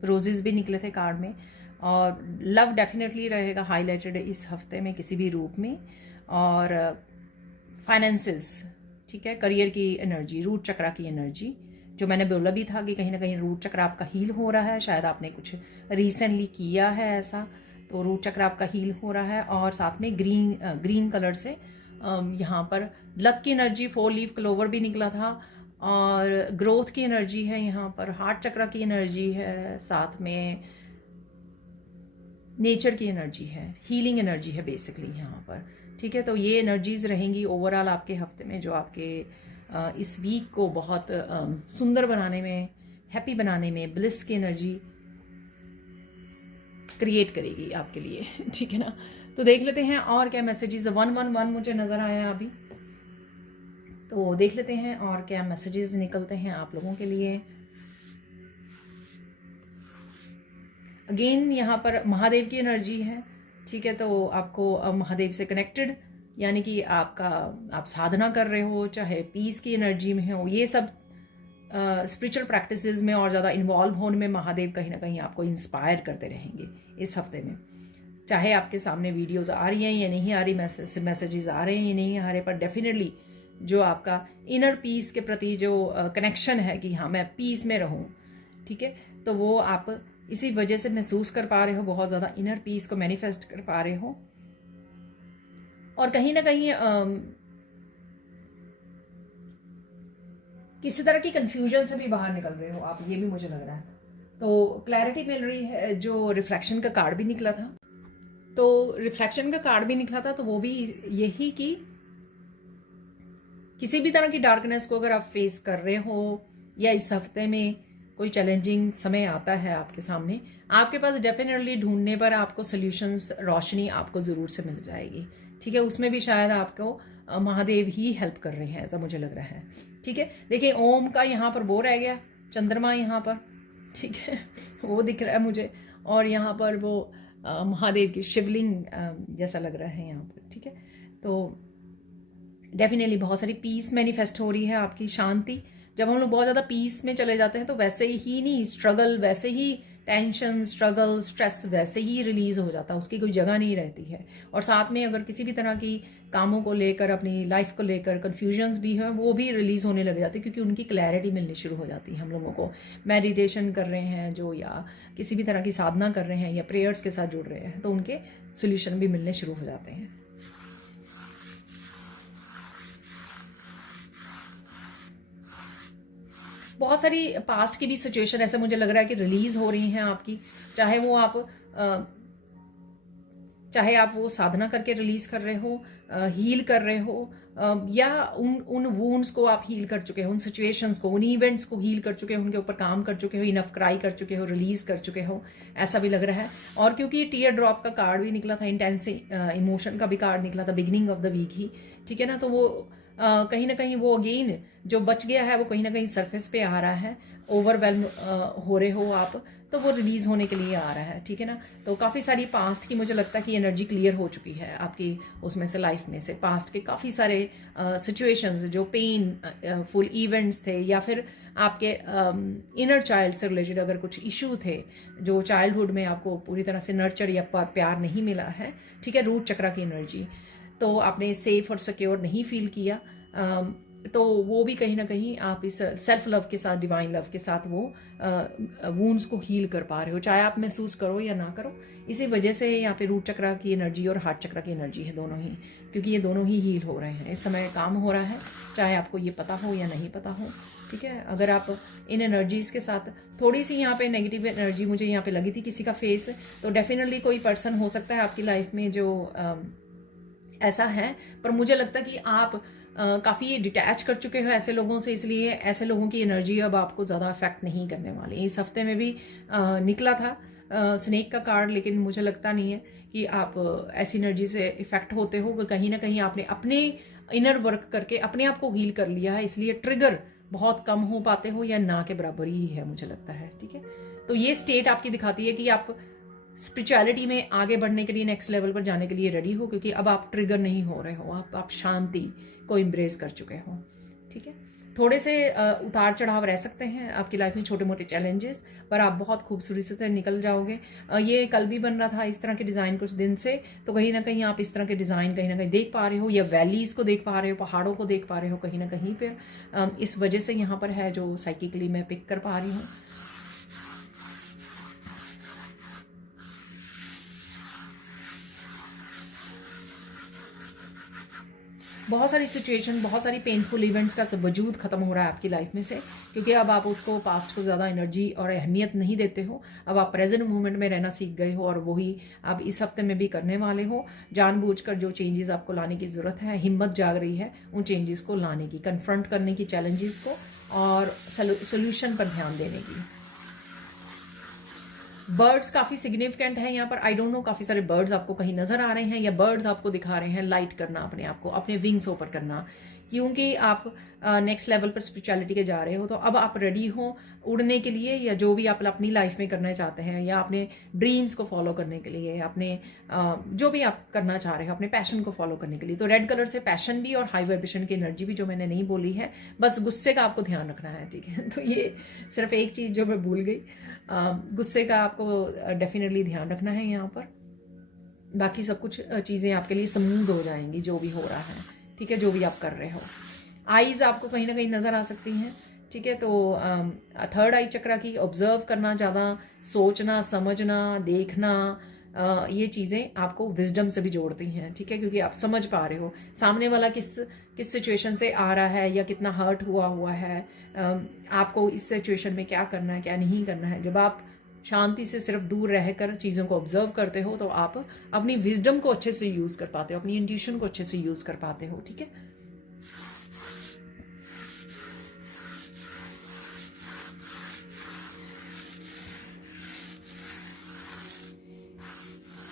रोजेज़ भी निकले थे कार्ड में, और लव डेफिनेटली रहेगा हाईलाइटेड इस हफ्ते में किसी भी रूप में। और फाइनेंसेस, ठीक है, करियर की एनर्जी, रूट चक्रा की एनर्जी, जो मैंने बोला भी था कि कहीं ना कहीं रूट चक्र आपका हील हो रहा है। शायद आपने कुछ रिसेंटली किया है ऐसा, तो रूट चक्र आपका हील हो रहा है। और साथ में ग्रीन कलर से यहाँ पर लक की एनर्जी, 4 लीफ क्लोवर भी निकला था, और ग्रोथ की एनर्जी है यहाँ पर, हार्ट चक्र की एनर्जी है, साथ में नेचर की एनर्जी है, हीलिंग एनर्जी है बेसिकली यहाँ पर। ठीक है, तो ये एनर्जीज रहेंगी ओवरऑल आपके हफ्ते में, जो आपके इस वीक को बहुत सुंदर बनाने में, हैप्पी बनाने में, ब्लिस की एनर्जी क्रिएट करेगी आपके लिए। ठीक है ना, तो देख लेते हैं और क्या मैसेजेस। 111 मुझे नज़र आया अभी, तो देख लेते हैं और क्या मैसेजेस निकलते हैं आप लोगों के लिए। अगेन यहाँ पर महादेव की एनर्जी है, ठीक है, तो आपको महादेव से कनेक्टेड, यानी कि आप साधना कर रहे हो, चाहे पीस की एनर्जी में हो, ये सब स्पिरिचुअल प्रैक्टिसेस में और ज़्यादा इन्वॉल्व होने में महादेव कहीं ना कहीं आपको इंस्पायर करते रहेंगे इस हफ्ते में। चाहे आपके सामने वीडियोस आ रही हैं या नहीं आ रही, मैसेजेस आ रहे हैं या नहीं आ रहे, पर डेफिनेटली जो आपका इनर पीस के प्रति जो कनेक्शन है कि हाँ मैं पीस में रहूँ, ठीक है, तो वो आप इसी वजह से महसूस कर पा रहे हो, बहुत ज़्यादा इनर पीस को मैनिफेस्ट कर पा रहे हो। और कहीं ना कहीं किसी तरह की कंफ्यूजन से भी बाहर निकल रहे हो आप, ये भी मुझे लग रहा है। तो क्लैरिटी मिल रही है। जो रिफ्लेक्शन का कार्ड भी निकला था, तो वो भी यही कि किसी भी तरह की डार्कनेस को अगर आप फेस कर रहे हो, या इस हफ्ते में कोई चैलेंजिंग समय आता है आपके सामने, आपके पास डेफिनेटली ढूंढने पर आपको सॉल्यूशंस, रोशनी आपको ज़रूर से मिल जाएगी। ठीक है, उसमें भी शायद आपको महादेव ही हेल्प कर रहे हैं, ऐसा मुझे लग रहा है। ठीक है, देखिए ओम का यहाँ पर वो रह गया, चंद्रमा यहाँ पर, ठीक है, वो दिख रहा है मुझे, और यहाँ पर वो महादेव की शिवलिंग जैसा लग रहा है यहाँ पर। ठीक है, तो डेफिनेटली बहुत सारी पीस मैनिफेस्ट हो रही है, आपकी शांति। जब हम लोग बहुत ज़्यादा पीस में चले जाते हैं तो वैसे ही नहीं, स्ट्रगल वैसे ही, टेंशन, स्ट्रगल, स्ट्रेस वैसे ही रिलीज हो जाता है, उसकी कोई जगह नहीं रहती है। और साथ में अगर किसी भी तरह की कामों को लेकर, अपनी लाइफ को लेकर कंफ्यूजन्स भी हैं, वो भी रिलीज होने लग जाती है, क्योंकि उनकी क्लैरिटी मिलनी शुरू हो जाती है हम लोगों को। मेडिटेशन कर रहे हैं जो, या किसी भी तरह की साधना कर रहे हैं, या प्रेयर्स के साथ जुड़ रहे हैं, तो उनके सोल्यूशन भी मिलने शुरू हो जाते हैं। बहुत सारी पास्ट की भी सिचुएशन ऐसे मुझे लग रहा है कि रिलीज हो रही हैं आपकी, चाहे वो आप चाहे आप वो साधना करके रिलीज कर रहे हो, हील कर रहे हो, या उन वूंड्स को आप हील कर चुके हो, उन सिचुएशंस को, उन इवेंट्स को हील कर चुके हो, उनके ऊपर काम कर चुके हो, इनफ क्राई कर चुके हो, रिलीज कर चुके हो, ऐसा भी लग रहा है। और क्योंकि ये टीयर ड्रॉप का कार्ड भी निकला था, इंटेंस इमोशन का भी कार्ड निकला था बिगिनिंग ऑफ द वीक ही, ठीक है ना, तो वो कहीं ना कहीं वो अगेन जो बच गया है वो कहीं ना कहीं सरफेस पे आ रहा है, ओवरवेलम हो रहे हो आप, तो वो रिलीज होने के लिए आ रहा है, ठीक है ना। तो काफ़ी सारी पास्ट की मुझे लगता है कि एनर्जी क्लियर हो चुकी है आपकी उसमें से, लाइफ में से पास्ट के काफ़ी सारे सिचुएशंस जो पेन फुल इवेंट्स थे, या फिर आपके इनर चाइल्ड से रिलेटेड अगर कुछ इशू थे जो चाइल्डहुड में आपको पूरी तरह से नर्चर या प्यार नहीं मिला है, ठीक है, रूट चक्रा की एनर्जी, तो आपने सेफ और सिक्योर नहीं फील किया, तो वो भी कहीं ना कहीं आप इस सेल्फ लव के साथ, डिवाइन लव के साथ वो वूंड्स को हील कर पा रहे हो, चाहे आप महसूस करो या ना करो। इसी वजह से यहाँ पे रूट चक्रा की एनर्जी और हार्ट चक्रा की एनर्जी है दोनों ही, क्योंकि ये दोनों ही हील हो रहे हैं इस समय, काम हो रहा है, चाहे आपको ये पता हो या नहीं पता हो, ठीक है। अगर आप इन एनर्जीज़ के साथ, थोड़ी सी यहाँ पे नेगेटिव एनर्जी मुझे यहाँ पे लगी थी किसी का फेस, तो डेफिनेटली कोई पर्सन हो सकता है आपकी लाइफ में जो ऐसा है, पर मुझे लगता है कि आप काफ़ी डिटैच कर चुके हो ऐसे लोगों से, इसलिए ऐसे लोगों की एनर्जी अब आपको ज़्यादा अफेक्ट नहीं करने वाली। इस हफ्ते में भी निकला था स्नेक का कार्ड, लेकिन मुझे लगता नहीं है कि आप ऐसी एनर्जी से इफेक्ट होते हो, कहीं ना कहीं आपने अपने इनर वर्क करके अपने आप को हील कर लिया है, इसलिए ट्रिगर बहुत कम हो पाते हो या ना के बराबर ही है मुझे लगता है, ठीक है। तो ये स्टेट आपकी दिखाती है कि आप स्पिरिचुअलिटी में आगे बढ़ने के लिए, नेक्स्ट लेवल पर जाने के लिए रेडी हो, क्योंकि अब आप ट्रिगर नहीं हो रहे हो, आप शांति को एम्ब्रेस कर चुके हो, ठीक है। थोड़े से उतार चढ़ाव रह सकते हैं आपकी लाइफ में, छोटे मोटे चैलेंजेस, पर आप बहुत खूबसूरती से निकल जाओगे। ये कल भी बन रहा था इस तरह के डिज़ाइन कुछ दिन से, तो कहीं ना कहीं आप इस तरह के डिज़ाइन कहीं ना कहीं देख पा रहे हो, या वैलीज़ को देख पा रहे हो, पहाड़ों को देख पा रहे हो कहीं ना कहीं पर, इस वजह से यहाँ पर है जो साइकिकली मैं पिक कर पा रही हूँ। बहुत सारी सिचुएशन, बहुत सारी पेनफुल इवेंट्स का वजूद खत्म हो रहा है आपकी लाइफ में से, क्योंकि अब आप उसको पास्ट को ज़्यादा एनर्जी और अहमियत नहीं देते हो, अब आप प्रेजेंट मोमेंट में रहना सीख गए हो, और वही आप इस हफ्ते में भी करने वाले हो। जानबूझकर जो चेंजेस आपको लाने की ज़रूरत है, हिम्मत जाग रही है उन चेंजेस को लाने की, कन्फ्रंट करने की चैलेंजेस को, और सोल्यूशन पर ध्यान देने की। बर्ड्स काफ़ी सिग्निफिकेंट है यहाँ पर, आई डोंट नो, काफ़ी सारे बर्ड्स आपको कहीं नज़र आ रहे हैं, या बर्ड्स आपको दिखा रहे हैं लाइट करना अपने आप को, अपने विंग्स ऊपर करना, क्योंकि आप नेक्स्ट लेवल पर स्पिरिचुअलिटी के जा रहे हो, तो अब आप रेडी हो उड़ने के लिए, या जो भी आप अपनी लाइफ में करना चाहते हैं, या अपने ड्रीम्स को फॉलो करने के लिए, अपने जो भी आप करना चाह रहे हो, अपने पैशन को फॉलो करने के लिए। तो रेड कलर से पैशन भी और हाई वाइब्रेशन की एनर्जी भी, जो मैंने नहीं बोली है, बस गुस्से का आपको ध्यान रखना है, ठीक है। तो ये सिर्फ एक चीज़ जो मैं भूल गई, गुस्से का आपको डेफिनेटली ध्यान रखना है यहाँ पर, बाकी सब कुछ चीज़ें आपके लिए स्मूथ हो जाएंगी जो भी हो रहा है, ठीक है, जो भी आप कर रहे हो। आईज आपको कहीं ना कहीं नज़र आ सकती हैं, ठीक है। तो थर्ड आई चक्रा की ऑब्जर्व करना, ज़्यादा सोचना, समझना, देखना, ये चीज़ें आपको विजडम से भी जोड़ती हैं, ठीक है, क्योंकि आप समझ पा रहे हो सामने वाला किस सिचुएशन से आ रहा है, या कितना हर्ट हुआ है, आपको इस सिचुएशन में क्या करना है, क्या नहीं करना है। जब आप शांति से सिर्फ दूर रहकर चीज़ों को ऑब्जर्व करते हो, तो आप अपनी विजडम को अच्छे से यूज़ कर पाते हो, अपनी इंट्यूशन को अच्छे से यूज़ कर पाते हो, ठीक है।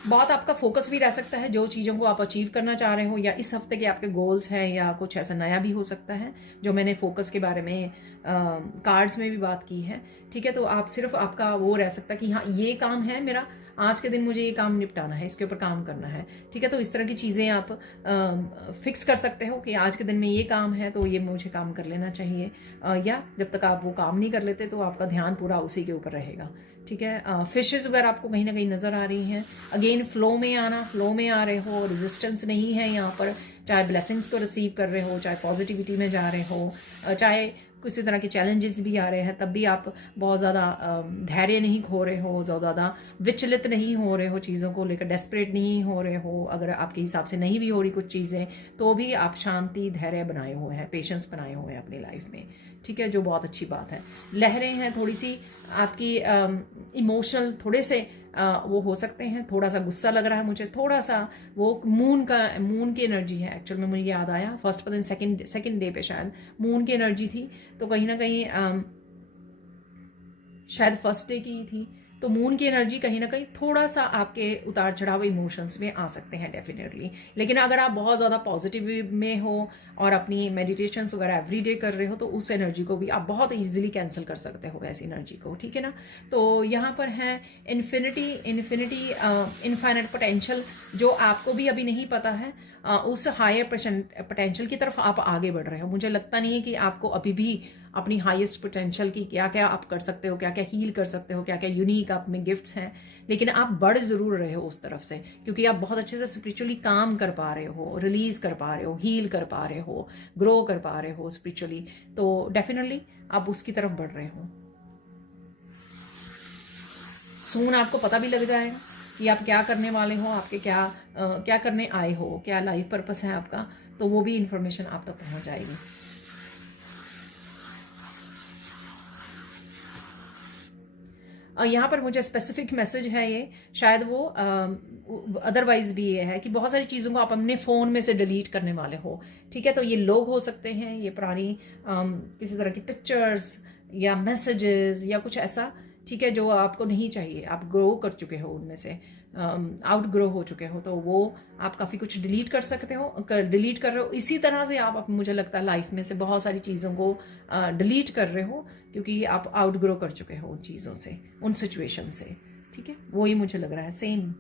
बहुत आपका फोकस भी रह सकता है जो चीज़ों को आप अचीव करना चाह रहे हो, या इस हफ्ते के आपके गोल्स हैं, या कुछ ऐसा नया भी हो सकता है जो मैंने फोकस के बारे में कार्ड्स में भी बात की है, ठीक है। तो आप सिर्फ आपका वो रह सकता है कि हाँ, ये काम है मेरा, आज के दिन मुझे ये काम निपटाना है, इसके ऊपर काम करना है, ठीक है। तो इस तरह की चीज़ें आप फिक्स कर सकते हो कि आज के दिन में ये काम है तो ये मुझे काम कर लेना चाहिए, या जब तक आप वो काम नहीं कर लेते तो आपका ध्यान पूरा उसी के ऊपर रहेगा, ठीक है। फिशेस वगैरह आपको कहीं ना कहीं नज़र आ रही हैं, अगेन फ्लो में आना, फ्लो में आ रहे हो, रेजिस्टेंस नहीं है यहाँ पर, चाहे ब्लेसिंग्स को रिसीव कर रहे हो, चाहे पॉजिटिविटी में जा रहे हो, चाहे किसी तरह के चैलेंजेस भी आ रहे हैं, तब भी आप बहुत ज़्यादा धैर्य नहीं खो रहे हो, ज़्यादा विचलित नहीं हो रहे हो, चीज़ों को लेकर डेस्परेट नहीं हो रहे हो। अगर आपके हिसाब से नहीं भी हो रही कुछ चीज़ें, तो भी आप शांति, धैर्य बनाए हुए हैं, पेशेंस बनाए हुए हैं अपनी लाइफ में, ठीक है, जो बहुत अच्छी बात है। लहरें हैं थोड़ी सी आपकी, इमोशनल थोड़े से वो हो सकते हैं, थोड़ा सा गुस्सा लग रहा है मुझे, थोड़ा सा वो मून की एनर्जी है एक्चुअल में, मुझे याद आया फर्स्ट पता नहीं सेकंड डे पे शायद मून की एनर्जी थी, तो कहीं ना कहीं शायद फर्स्ट डे की थी, तो मून की एनर्जी कहीं ना कहीं थोड़ा सा आपके उतार चढ़ाव इमोशंस में आ सकते हैं डेफिनेटली। लेकिन अगर आप बहुत ज़्यादा पॉजिटिव में हो और अपनी मेडिटेशंस वगैरह एवरीडे कर रहे हो तो उस एनर्जी को भी आप बहुत इजीली कैंसिल कर सकते हो, ऐसी एनर्जी को, ठीक है ना। तो यहाँ पर है इन्फाइनाइट पोटेंशियल, जो आपको भी अभी नहीं पता है, उस हायर पोटेंशियल की तरफ आप आगे बढ़ रहे हो। मुझे लगता नहीं है कि आपको अभी भी अपनी हाईएस्ट पोटेंशियल की क्या क्या आप कर सकते हो, क्या क्या हील कर सकते हो, क्या क्या यूनिक आप में गिफ्ट्स हैं, लेकिन आप बढ़ ज़रूर रहे हो उस तरफ से, क्योंकि आप बहुत अच्छे से स्पिरिचुअली काम कर पा रहे हो, रिलीज कर पा रहे हो, हील कर पा रहे हो, ग्रो कर पा रहे हो स्पिरिचुअली, तो डेफिनेटली आप उसकी तरफ बढ़ रहे हो। सून आपको पता भी लग जाएगा कि आप क्या करने वाले हो, आपके क्या करने आए हो, क्या लाइफ पर्पस है आपका, तो वो भी इंफॉर्मेशन आप तक पहुंच जाएगी। यहाँ पर मुझे स्पेसिफिक मैसेज है, ये शायद वो अदरवाइज भी ये है कि बहुत सारी चीज़ों को आप अपने फ़ोन में से डिलीट करने वाले हो, ठीक है। तो ये लोग हो सकते हैं, ये पुरानी किसी तरह की पिक्चर्स या मैसेजेस या कुछ ऐसा, ठीक है, जो आपको नहीं चाहिए, आप ग्रो कर चुके हो उनमें से, आउट ग्रो हो चुके हो, तो वो आप काफ़ी कुछ डिलीट कर सकते हो, डिलीट कर रहे हो। इसी तरह से आप मुझे लगता है लाइफ में से बहुत सारी चीज़ों को डिलीट कर रहे हो, क्योंकि आप आउट ग्रो कर चुके हो उन चीज़ों से, उन सिचुएशन से, ठीक है, वही मुझे लग रहा है। सेम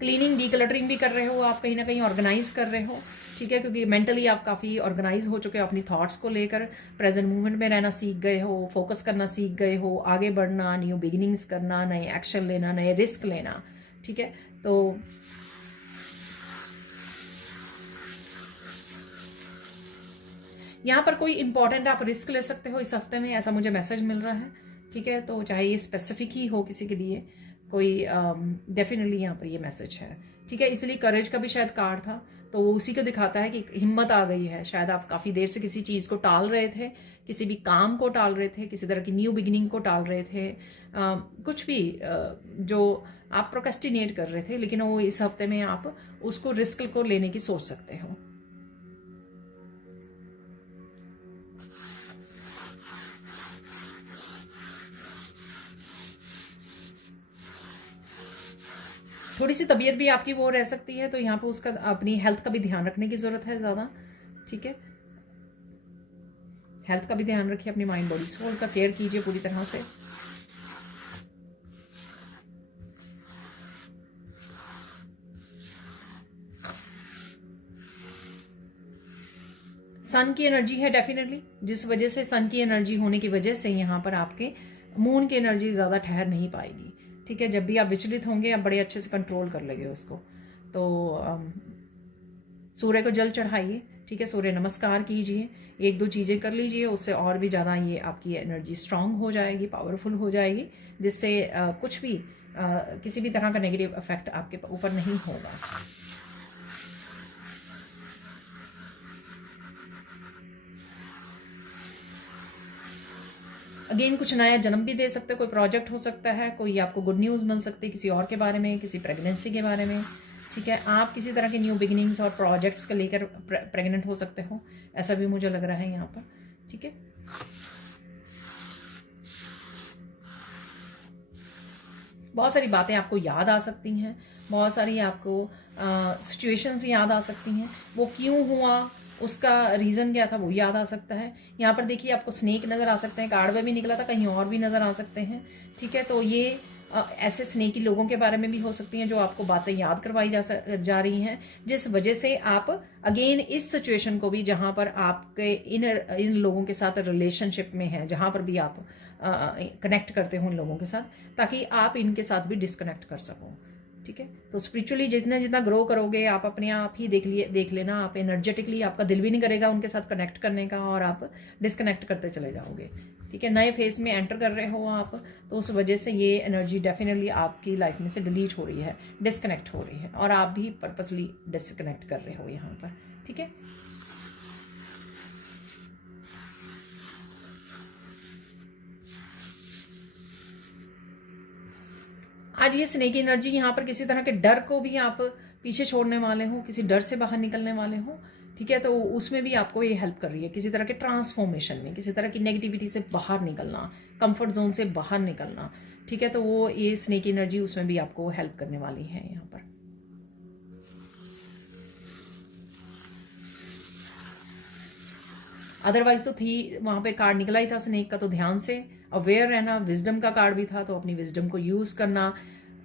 क्लीनिंग डीक्लटरिंग भी कर रहे हो आप, कहीं ना कहीं ऑर्गेनाइज कर रहे हो, ठीक है, क्योंकि मेंटली आप काफ़ी ऑर्गेनाइज हो चुके हो, अपनी थॉट्स को लेकर प्रेजेंट मूवमेंट में रहना सीख गए हो, फोकस करना सीख गए हो, आगे बढ़ना, न्यू बिगिनिंग्स करना, नए एक्शन लेना, नए रिस्क लेना, ठीक है। तो यहाँ पर कोई इंपॉर्टेंट आप रिस्क ले सकते हो इस हफ्ते में, ऐसा मुझे मैसेज मिल रहा है, ठीक है। तो चाहे ये स्पेसिफिक ही हो किसी के लिए, कोई डेफिनेटली यहाँ पर ये मैसेज है, ठीक है। इसलिए करेज का भी शायद कार्ड था, तो वो उसी को दिखाता है कि हिम्मत आ गई है। शायद आप काफ़ी देर से किसी चीज़ को टाल रहे थे, किसी भी काम को टाल रहे थे, किसी तरह की न्यू बिगिनिंग को टाल रहे थे, कुछ भी जो आप प्रोक्रेस्टिनेट कर रहे थे, लेकिन वो इस हफ्ते में आप उसको रिस्क को लेने की सोच सकते हो। थोड़ी सी तबीयत भी आपकी वो रह सकती है, तो यहाँ पे उसका अपनी हेल्थ का भी ध्यान रखने की ज़रूरत है ज़्यादा, ठीक है। हेल्थ का भी ध्यान रखिए, अपनी माइंड बॉडी सोल का केयर कीजिए पूरी तरह से। सन की एनर्जी है डेफिनेटली, जिस वजह से सन की एनर्जी होने की वजह से यहाँ पर आपके मून की एनर्जी ज़्यादा ठहर नहीं पाएगी, ठीक है। जब भी आप विचलित होंगे आप बड़े अच्छे से कंट्रोल कर लेंगे उसको। तो सूर्य को जल चढ़ाइए, ठीक है, सूर्य नमस्कार कीजिए, एक दो चीज़ें कर लीजिए, उससे और भी ज़्यादा ये आपकी एनर्जी स्ट्रांग हो जाएगी, पावरफुल हो जाएगी, जिससे कुछ भी किसी भी तरह का नेगेटिव इफेक्ट आपके ऊपर नहीं होगा। अगेन कुछ नया जन्म भी दे सकते हो, कोई प्रोजेक्ट हो सकता है, कोई आपको गुड न्यूज़ मिल सकती है किसी और के बारे में, किसी प्रेगनेंसी के बारे में, ठीक है। आप किसी तरह के न्यू बिगिनिंग्स और प्रोजेक्ट्स को लेकर प्रेग्नेंट हो सकते हो, ऐसा भी मुझे लग रहा है यहाँ पर, ठीक है। बहुत सारी बातें आपको याद आ सकती हैं, बहुत सारी आपको सिचुएशंस याद आ सकती हैं, वो क्यों हुआ, उसका रीज़न क्या था, वो याद आ सकता है। यहाँ पर देखिए आपको स्नेक नज़र आ सकते हैं, कार्ड में भी निकला था, कहीं और भी नज़र आ सकते हैं, ठीक है। तो ये ऐसे स्नेकी लोगों के बारे में भी हो सकती हैं जो आपको बातें याद करवाई जा रही हैं, जिस वजह से आप अगेन इस सिचुएशन को भी, जहाँ पर आपके इन लोगों के साथ रिलेशनशिप में है, जहाँ पर भी आप कनेक्ट करते हो उन लोगों के साथ, ताकि आप इनके साथ भी डिस्कनेक्ट कर सको, ठीक है। तो स्पिरिचुअली जितना जितना ग्रो करोगे आप अपने आप ही देख लेना, आप एनर्जेटिकली आपका दिल भी नहीं करेगा उनके साथ कनेक्ट करने का, और आप डिस्कनेक्ट करते चले जाओगे, ठीक है। नए फेज में एंटर कर रहे हो आप, तो उस वजह से ये एनर्जी डेफिनेटली आपकी लाइफ में से डिलीट हो रही है, डिस्कनेक्ट हो रही है, और आप भी पर्पसली डिस्कनेक्ट कर रहे हो यहाँ पर, ठीक है। आज ये स्नेक एनर्जी यहाँ पर किसी तरह के डर को भी आप पीछे छोड़ने वाले हो, किसी डर से बाहर निकलने वाले हो, ठीक है। तो उसमें भी आपको ये हेल्प कर रही है, किसी तरह के ट्रांसफॉर्मेशन में, किसी तरह की नेगेटिविटी से बाहर निकलना, कंफर्ट जोन से बाहर निकलना, ठीक है। तो वो ये स्नेक एनर्जी उसमें भी आपको हेल्प करने वाली है यहाँ पर। अदरवाइज तो थी वहाँ पे कार्ड निकला ही था स्नेक का, तो ध्यान से अवेयर रहना। विजडम का कार्ड भी था, तो अपनी विजडम को यूज़ करना,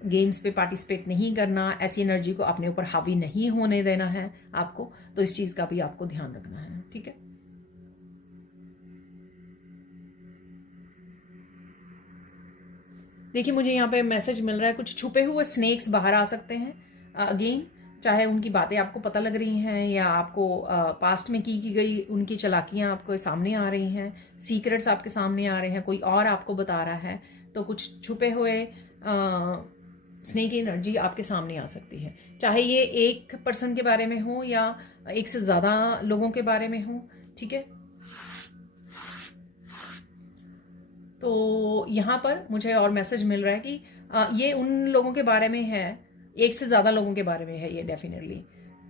गेम्स पे पार्टिसिपेट नहीं करना, ऐसी एनर्जी को अपने ऊपर हावी नहीं होने देना है आपको। तो इस चीज़ का भी आपको ध्यान रखना है, ठीक है। देखिए मुझे यहाँ पे मैसेज मिल रहा है, कुछ छुपे हुए स्नेक्स बाहर आ सकते हैं अगेन, चाहे उनकी बातें आपको पता लग रही हैं या आपको पास्ट में की गई उनकी चालाकियाँ आपको सामने आ रही हैं, सीक्रेट्स आपके सामने आ रहे हैं, कोई और आपको बता रहा है। तो कुछ छुपे हुए स्नेक एनर्जी आपके सामने आ सकती है, चाहे ये एक पर्सन के बारे में हो या एक से ज़्यादा लोगों के बारे में हो, ठीक है। तो यहाँ पर मुझे और मैसेज मिल रहा है कि ये उन लोगों के बारे में है, एक से ज़्यादा लोगों के बारे में है ये डेफिनेटली।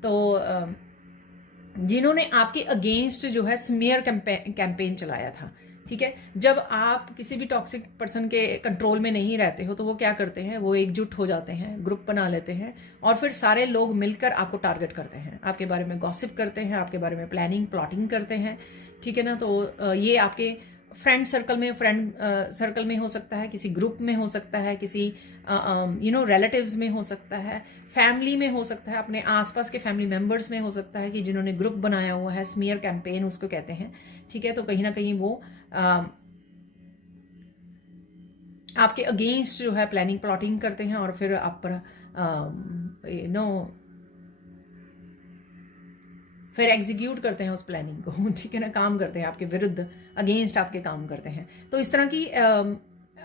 तो जिन्होंने आपके अगेंस्ट जो है स्मीयर कैंपेन चलाया था, ठीक है। जब आप किसी भी टॉक्सिक पर्सन के कंट्रोल में नहीं रहते हो तो वो क्या करते हैं, वो एकजुट हो जाते हैं, ग्रुप बना लेते हैं और फिर सारे लोग मिलकर आपको टारगेट करते हैं, आपके बारे में गॉसिप करते हैं, आपके बारे में प्लानिंग प्लॉटिंग करते हैं, ठीक है ना। तो ये आपके फ्रेंड सर्कल में हो सकता है, किसी ग्रुप में हो सकता है, किसी रिलेटिव्स में हो सकता है, फैमिली में हो सकता है, अपने आसपास के फैमिली मेंबर्स में हो सकता है कि जिन्होंने ग्रुप बनाया हुआ है, स्मीयर कैंपेन उसको कहते हैं, ठीक है। तो कहीं ना कहीं वो आपके अगेंस्ट जो है प्लानिंग प्लॉटिंग करते हैं और फिर आप पर फिर एग्जीक्यूट करते हैं उस प्लानिंग को, ठीक है ना, काम करते हैं आपके विरुद्ध, अगेंस्ट आपके काम करते हैं। तो इस तरह की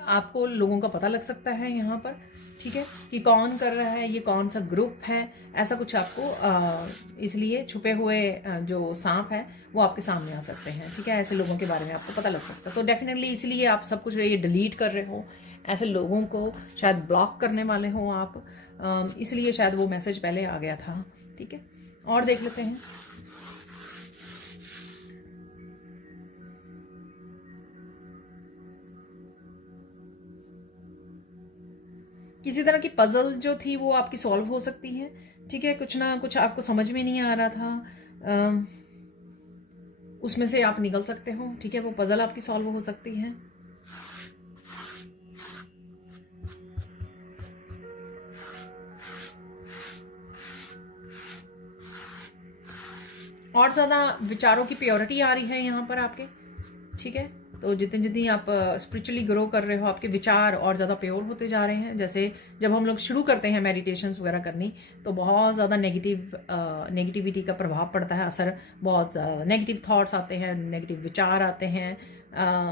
आपको लोगों का पता लग सकता है यहाँ पर, ठीक है, कि कौन कर रहा है, ये कौन सा ग्रुप है, ऐसा कुछ आपको इसलिए छुपे हुए जो सांप है वो आपके सामने आ सकते हैं, ठीक है। ऐसे लोगों के बारे में आपको पता लग सकता है। तो डेफिनेटली इसलिए आप सब कुछ ये डिलीट कर रहे हो, ऐसे लोगों को शायद ब्लॉक करने वाले हो आप, इसलिए शायद वो मैसेज पहले आ गया था, ठीक है। और देख लेते हैं। किसी तरह की पजल जो थी वो आपकी सॉल्व हो सकती है, ठीक है। कुछ ना कुछ आपको समझ में नहीं आ रहा था, उसमें से आप निकल सकते हो, ठीक है। वो पजल आपकी सॉल्व हो सकती है। और ज़्यादा विचारों की प्योरिटी आ रही है यहाँ पर आपके, ठीक है। तो जितनी जितनी आप स्पिरिचुअली ग्रो कर रहे हो, आपके विचार और ज़्यादा प्योर होते जा रहे हैं। जैसे जब हम लोग शुरू करते हैं मेडिटेशंस वगैरह करनी, तो बहुत ज़्यादा नेगेटिविटी का प्रभाव पड़ता है, असर, बहुत नेगेटिव थॉट्स आते हैं, नेगेटिव विचार आते हैं।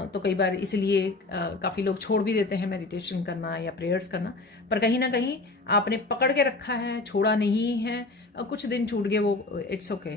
तो कई बार इसलिए काफ़ी लोग छोड़ भी देते हैं मेडिटेशन करना या प्रेयर्स करना। पर कहीं ना कहीं आपने पकड़ के रखा है, छोड़ा नहीं है, कुछ दिन छूट गए वो इट्स ओके,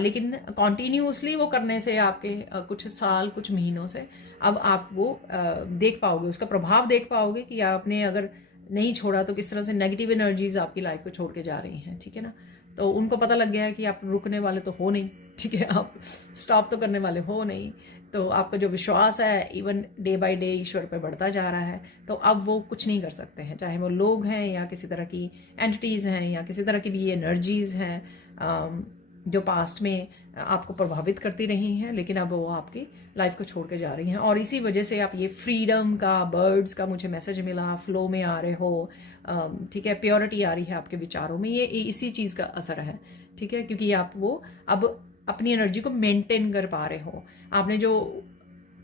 लेकिन कॉन्टीन्यूसली वो करने से आपके कुछ साल, कुछ महीनों से अब आप वो देख पाओगे, उसका प्रभाव देख पाओगे कि आपने अगर नहीं छोड़ा तो किस तरह से नेगेटिव एनर्जीज आपकी लाइफ को छोड़ के जा रही हैं, ठीक है ना। तो उनको पता लग गया है कि आप रुकने वाले तो हो नहीं, ठीक है, आप स्टॉप तो करने वाले हो नहीं। तो आपका जो विश्वास है इवन डे बाय डे ईश्वर पे बढ़ता जा रहा है। तो अब वो कुछ नहीं कर सकते हैं, चाहे वो लोग हैं या किसी तरह की एंटिटीज़ हैं या किसी तरह की भी एनर्जीज़ हैं जो पास्ट में आपको प्रभावित करती रही हैं, लेकिन अब वो आपकी लाइफ को छोड़ के जा रही हैं। और इसी वजह से आप ये फ्रीडम का, बर्ड्स का मुझे मैसेज मिला, फ्लो में आ रहे हो, ठीक है, प्योरिटी आ रही है आपके विचारों में, ये इसी चीज़ का असर है, ठीक है। क्योंकि आप वो अब अपनी एनर्जी को मेंटेन कर पा रहे हो। आपने जो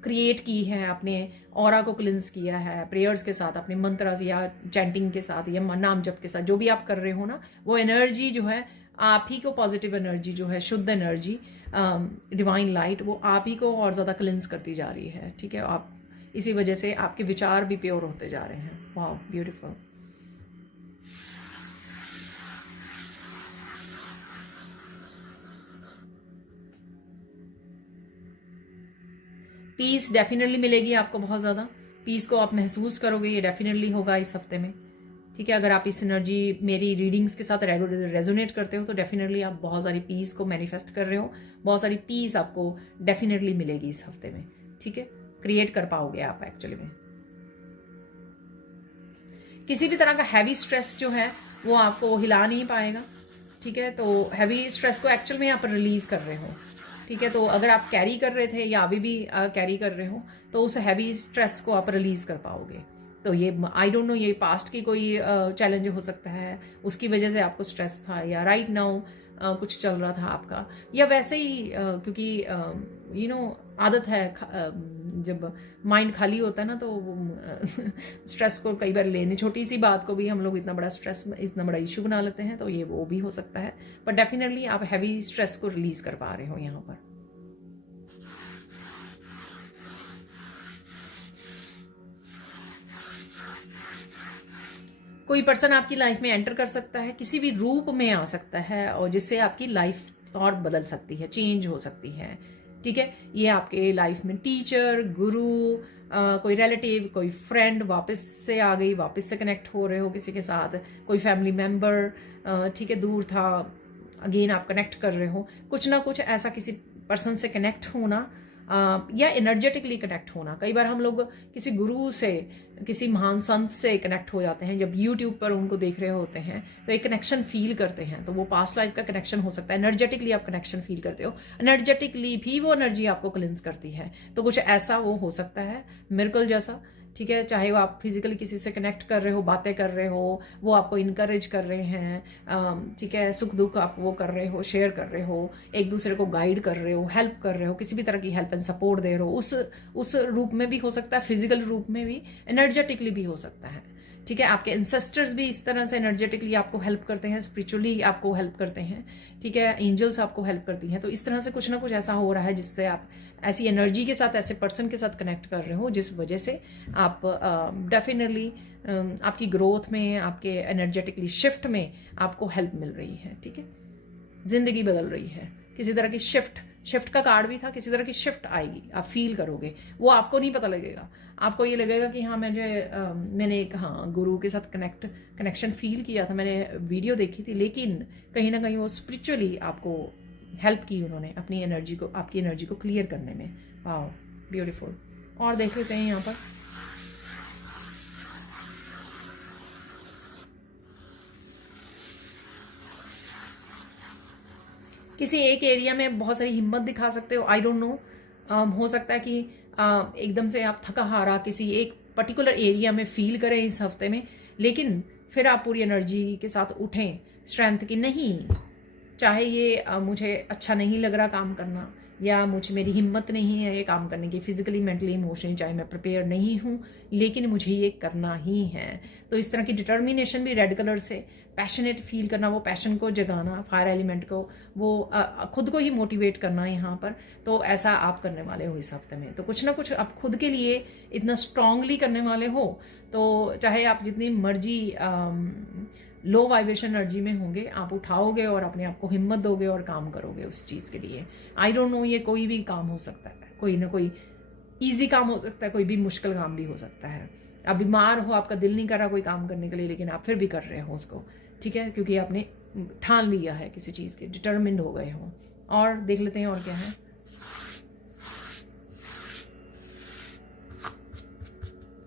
क्रिएट की है, आपने ऑरा को क्लिंस किया है प्रेयर्स के साथ, अपने मंत्र या चैंटिंग के साथ या नाम जप के साथ, जो भी आप कर रहे हो ना, वो एनर्जी जो है आप ही को, पॉजिटिव एनर्जी जो है, शुद्ध एनर्जी, डिवाइन लाइट, वो आप ही को और ज़्यादा क्लिंस करती जा रही है, ठीक है। आप इसी वजह से आपके विचार भी प्योर होते जा रहे हैं। वाह, ब्यूटीफुल। पीस डेफिनेटली मिलेगी आपको, बहुत ज़्यादा पीस को आप महसूस करोगे, ये डेफिनेटली होगा इस हफ्ते में, ठीक है, अगर आप इस एनर्जी मेरी रीडिंग्स के साथ रेजोनेट करते हो तो डेफिनेटली आप बहुत सारी पीस को मैनिफेस्ट कर रहे हो, बहुत सारी पीस आपको डेफिनेटली मिलेगी इस हफ्ते में। ठीक है, क्रिएट कर पाओगे आप एक्चुअली में। किसी भी तरह का हैवी स्ट्रेस जो है वो आपको हिला नहीं पाएगा। ठीक है, तो हैवी स्ट्रेस को एक्चुअल में आप रिलीज कर रहे हो। ठीक है, तो अगर आप कैरी कर रहे थे या अभी भी कैरी कर रहे हो तो उस हैवी स्ट्रेस को आप रिलीज कर पाओगे। तो ये आई डोंट नो, ये पास्ट की कोई चैलेंज हो सकता है, उसकी वजह से आपको स्ट्रेस था, या राइट नाउ कुछ चल रहा था आपका, या वैसे ही क्योंकि यू नो आदत है जब माइंड खाली होता है ना तो स्ट्रेस को कई बार लेने, छोटी सी बात को भी हम लोग इतना बड़ा स्ट्रेस, इतना बड़ा इशू बना लेते हैं। तो ये वो भी हो सकता है, पर डेफिनेटली आप हैवी स्ट्रेस को रिलीज कर पा रहे हो यहाँ पर। कोई पर्सन आपकी लाइफ में एंटर कर सकता है, किसी भी रूप में आ सकता है, और जिससे आपकी लाइफ और बदल सकती है, चेंज हो सकती है। ठीक है, ये आपके लाइफ में टीचर, गुरु, कोई रिलेटिव, कोई फ्रेंड वापस से आ गई, वापस से कनेक्ट हो रहे हो किसी के साथ, कोई फैमिली मेम्बर ठीक है दूर था, अगेन आप कनेक्ट कर रहे हो, कुछ ना कुछ ऐसा किसी पर्सन से कनेक्ट होना या एनर्जेटिकली कनेक्ट होना। कई बार हम लोग किसी गुरु से, किसी महान संत से कनेक्ट हो जाते हैं, जब यूट्यूब पर उनको देख रहे होते हैं तो एक कनेक्शन फील करते हैं, तो वो पास्ट लाइफ का कनेक्शन हो सकता है। एनर्जेटिकली आप कनेक्शन फील करते हो, एनर्जेटिकली भी वो एनर्जी आपको क्लिंस करती है, तो कुछ ऐसा वो हो सकता है मिरेकल जैसा। ठीक है, चाहे वो आप फिजिकली किसी से कनेक्ट कर रहे हो, बातें कर रहे हो, वो आपको इनकरेज कर रहे हैं, ठीक है, सुख दुख आप वो कर रहे हो, शेयर कर रहे हो, एक दूसरे को गाइड कर रहे हो, हेल्प कर रहे हो, किसी भी तरह की हेल्प एंड सपोर्ट दे रहे हो, उस रूप में भी हो सकता है, फिजिकल रूप में भी, एनर्जेटिकली भी हो सकता है। ठीक है, आपके एंसेस्टर्स भी इस तरह से एनर्जेटिकली आपको हेल्प करते हैं, स्पिरिचुअली आपको हेल्प करते हैं। ठीक है, एंजल्स आपको हेल्प करती हैं, तो इस तरह से कुछ ना कुछ ऐसा हो रहा है जिससे आप ऐसी एनर्जी के साथ, ऐसे पर्सन के साथ कनेक्ट कर रहे हो, जिस वजह से आप डेफिनेटली आपकी ग्रोथ में, आपके एनर्जेटिकली शिफ्ट में आपको हेल्प मिल रही है। ठीक है, जिंदगी बदल रही है, किसी तरह की शिफ्ट का कार्ड भी था, किसी तरह की शिफ्ट आएगी, आप फील करोगे, वो आपको नहीं पता लगेगा, आपको ये लगेगा कि हाँ मैंने एक गुरु के साथ कनेक्शन फील किया था, मैंने वीडियो देखी थी, लेकिन कहीं ना कहीं वो स्पिरिचुअली आपको हेल्प की उन्होंने अपनी एनर्जी को, आपकी एनर्जी को क्लियर करने में। Wow, beautiful. और देख लेते हैं यहाँ पर किसी एक एरिया में बहुत सारी हिम्मत दिखा सकते हो, आई डोंट नो, हो सकता है कि एकदम से आप थका हारा किसी एक पर्टिकुलर एरिया में फील करें इस हफ्ते में, लेकिन फिर आप पूरी एनर्जी के साथ उठें, स्ट्रेंथ की, नहीं चाहे ये मुझे अच्छा नहीं लग रहा काम करना, या मेरी हिम्मत नहीं है ये काम करने की, फिजिकली, मेंटली, इमोशनली, चाहे मैं प्रिपेयर नहीं हूँ, लेकिन मुझे ये करना ही है। तो इस तरह की डिटर्मिनेशन भी रेड कलर से, पैशनेट फील करना, वो पैशन को जगाना, फायर एलिमेंट को, वो खुद को ही मोटिवेट करना यहाँ पर, तो ऐसा आप करने वाले हो इस हफ्ते में। तो कुछ ना कुछ आप खुद के लिए इतना स्ट्रांगली करने वाले हो, तो चाहे आप जितनी मर्जी लो वाइब्रेशन एनर्जी में होंगे, आप उठाओगे और अपने आप को हिम्मत दोगे और काम करोगे उस चीज़ के लिए। आई डोंट नो, ये कोई भी काम हो सकता है, कोई ना कोई ईजी काम हो सकता है, कोई भी मुश्किल काम भी हो सकता है। आप बीमार हो, आपका दिल नहीं कर रहा कोई काम करने के लिए, लेकिन आप फिर भी कर रहे हो उसको। ठीक है, क्योंकि आपने ठान लिया है किसी चीज़ के, डिटर्मिन्ड हो गए हो। और देख लेते हैं और क्या है।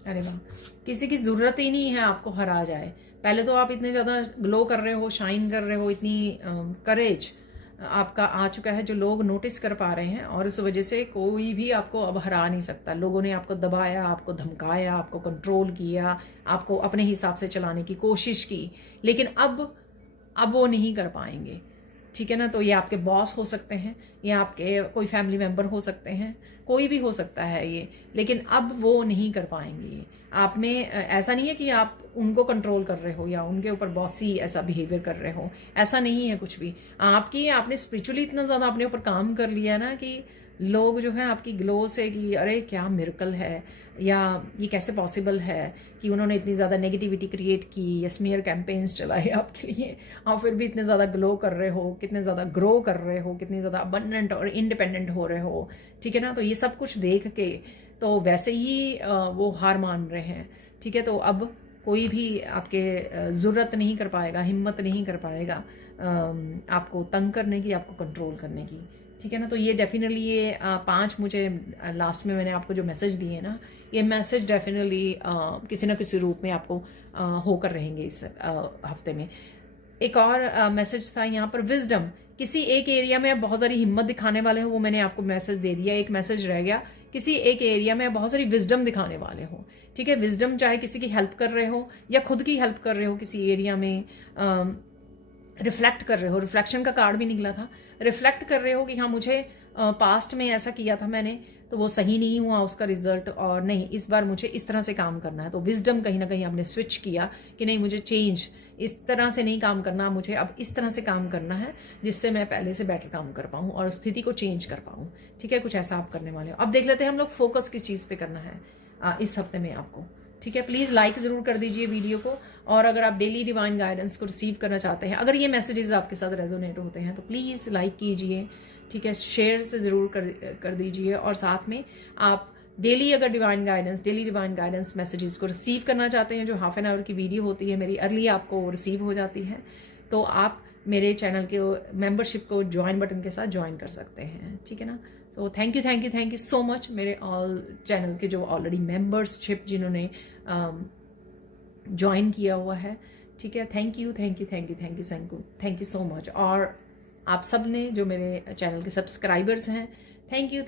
अरे वाह, किसी की ज़रूरत ही नहीं है आपको हरा जाए। पहले तो आप इतने ज़्यादा ग्लो कर रहे हो, शाइन कर रहे हो, इतनी करेज आपका आ चुका है जो लोग नोटिस कर पा रहे हैं, और इस वजह से कोई भी आपको अब हरा नहीं सकता। लोगों ने आपको दबाया, आपको धमकाया, आपको कंट्रोल किया, आपको अपने हिसाब से चलाने की कोशिश की, लेकिन अब वो नहीं कर पाएंगे। ठीक है ना, तो ये आपके बॉस हो सकते हैं, या आपके कोई फैमिली मेम्बर हो सकते हैं, कोई भी हो सकता है ये, लेकिन अब वो नहीं कर पाएंगे। आप में ऐसा नहीं है कि आप उनको कंट्रोल कर रहे हो या उनके ऊपर बॉसी ऐसा बिहेवियर कर रहे हो, ऐसा नहीं है कुछ भी। आपने स्पिरिचुअली इतना ज़्यादा अपने ऊपर काम कर लिया ना कि लोग जो है आपकी ग्लो से कि अरे क्या मिरेकल है, या ये कैसे पॉसिबल है कि उन्होंने इतनी ज़्यादा नेगेटिविटी क्रिएट की या स्मीयर कैंपेन्स चलाए आपके लिए, और फिर भी इतने ज़्यादा ग्लो कर रहे हो, कितने ज़्यादा ग्रो कर रहे हो, कितनी ज़्यादा अबंडेंट और इंडिपेंडेंट हो रहे हो। ठीक है ना, तो ये सब कुछ देख के तो वैसे ही वो हार मान रहे हैं। ठीक है, तो अब कोई भी आपके ज़रूरत नहीं कर पाएगा, हिम्मत नहीं कर पाएगा आपको तंग करने की, आपको कंट्रोल करने की, ठीक है ना। तो ये डेफिनेटली ये 5 मुझे लास्ट में मैंने आपको जो मैसेज दिए ना, ये मैसेज डेफिनेटली किसी ना किसी रूप में आपको होकर रहेंगे इस हफ्ते में। एक और मैसेज था यहाँ पर, विजडम। किसी एक एरिया में आप बहुत सारी हिम्मत दिखाने वाले हो, वो मैंने आपको मैसेज दे दिया। एक मैसेज रह गया, किसी एक एरिया में बहुत सारी विजडम दिखाने वाले हो, ठीक है। विजडम चाहे किसी की हेल्प कर रहे हो या खुद की हेल्प कर रहे हो, किसी एरिया में रिफ्लेक्ट कर रहे हो। रिफ्लेक्शन का कार्ड भी निकला था, रिफ्लेक्ट कर रहे हो कि हाँ मुझे पास्ट में ऐसा किया था मैंने, तो वो सही नहीं हुआ उसका रिजल्ट, और नहीं इस बार मुझे इस तरह से काम करना है। तो विजडम कहीं ना कहीं आपने स्विच किया कि नहीं, मुझे चेंज, इस तरह से नहीं काम करना, मुझे अब इस तरह से काम करना है जिससे मैं पहले से बेटर काम कर पाऊँ और स्थिति को चेंज कर पाऊँ, ठीक है। कुछ ऐसा आप करने वाले हो। अब देख लेते हैं हम लोग फोकस किस चीज़ पे करना है इस हफ्ते में आपको, ठीक है। प्लीज़ लाइक ज़रूर कर दीजिए वीडियो को, और अगर आप डेली डिवाइन गाइडेंस को रिसीव करना चाहते हैं, अगर ये मैसेजेस आपके साथ रेजोनेट होते हैं तो प्लीज़ लाइक कीजिए, ठीक है। शेयर से ज़रूर कर दीजिए, और साथ में आप डेली अगर डेली डिवाइन गाइडेंस मैसेजेस को रिसीव करना चाहते हैं, जो हाफ एन आवर की वीडियो होती है मेरी अर्ली आपको रिसीव हो जाती है, तो आप मेरे चैनल के मेंबरशिप को ज्वाइन बटन के साथ ज्वाइन कर सकते हैं, ठीक है ना। तो थैंक यू सो मच मेरे ऑल चैनल के जो ऑलरेडी मेंबरशिप जिन्होंने ज्वाइन किया हुआ है, ठीक है। Thank you so much. और आप सब ने जो मेरे चैनल के सब्सक्राइबर्स हैं, thank you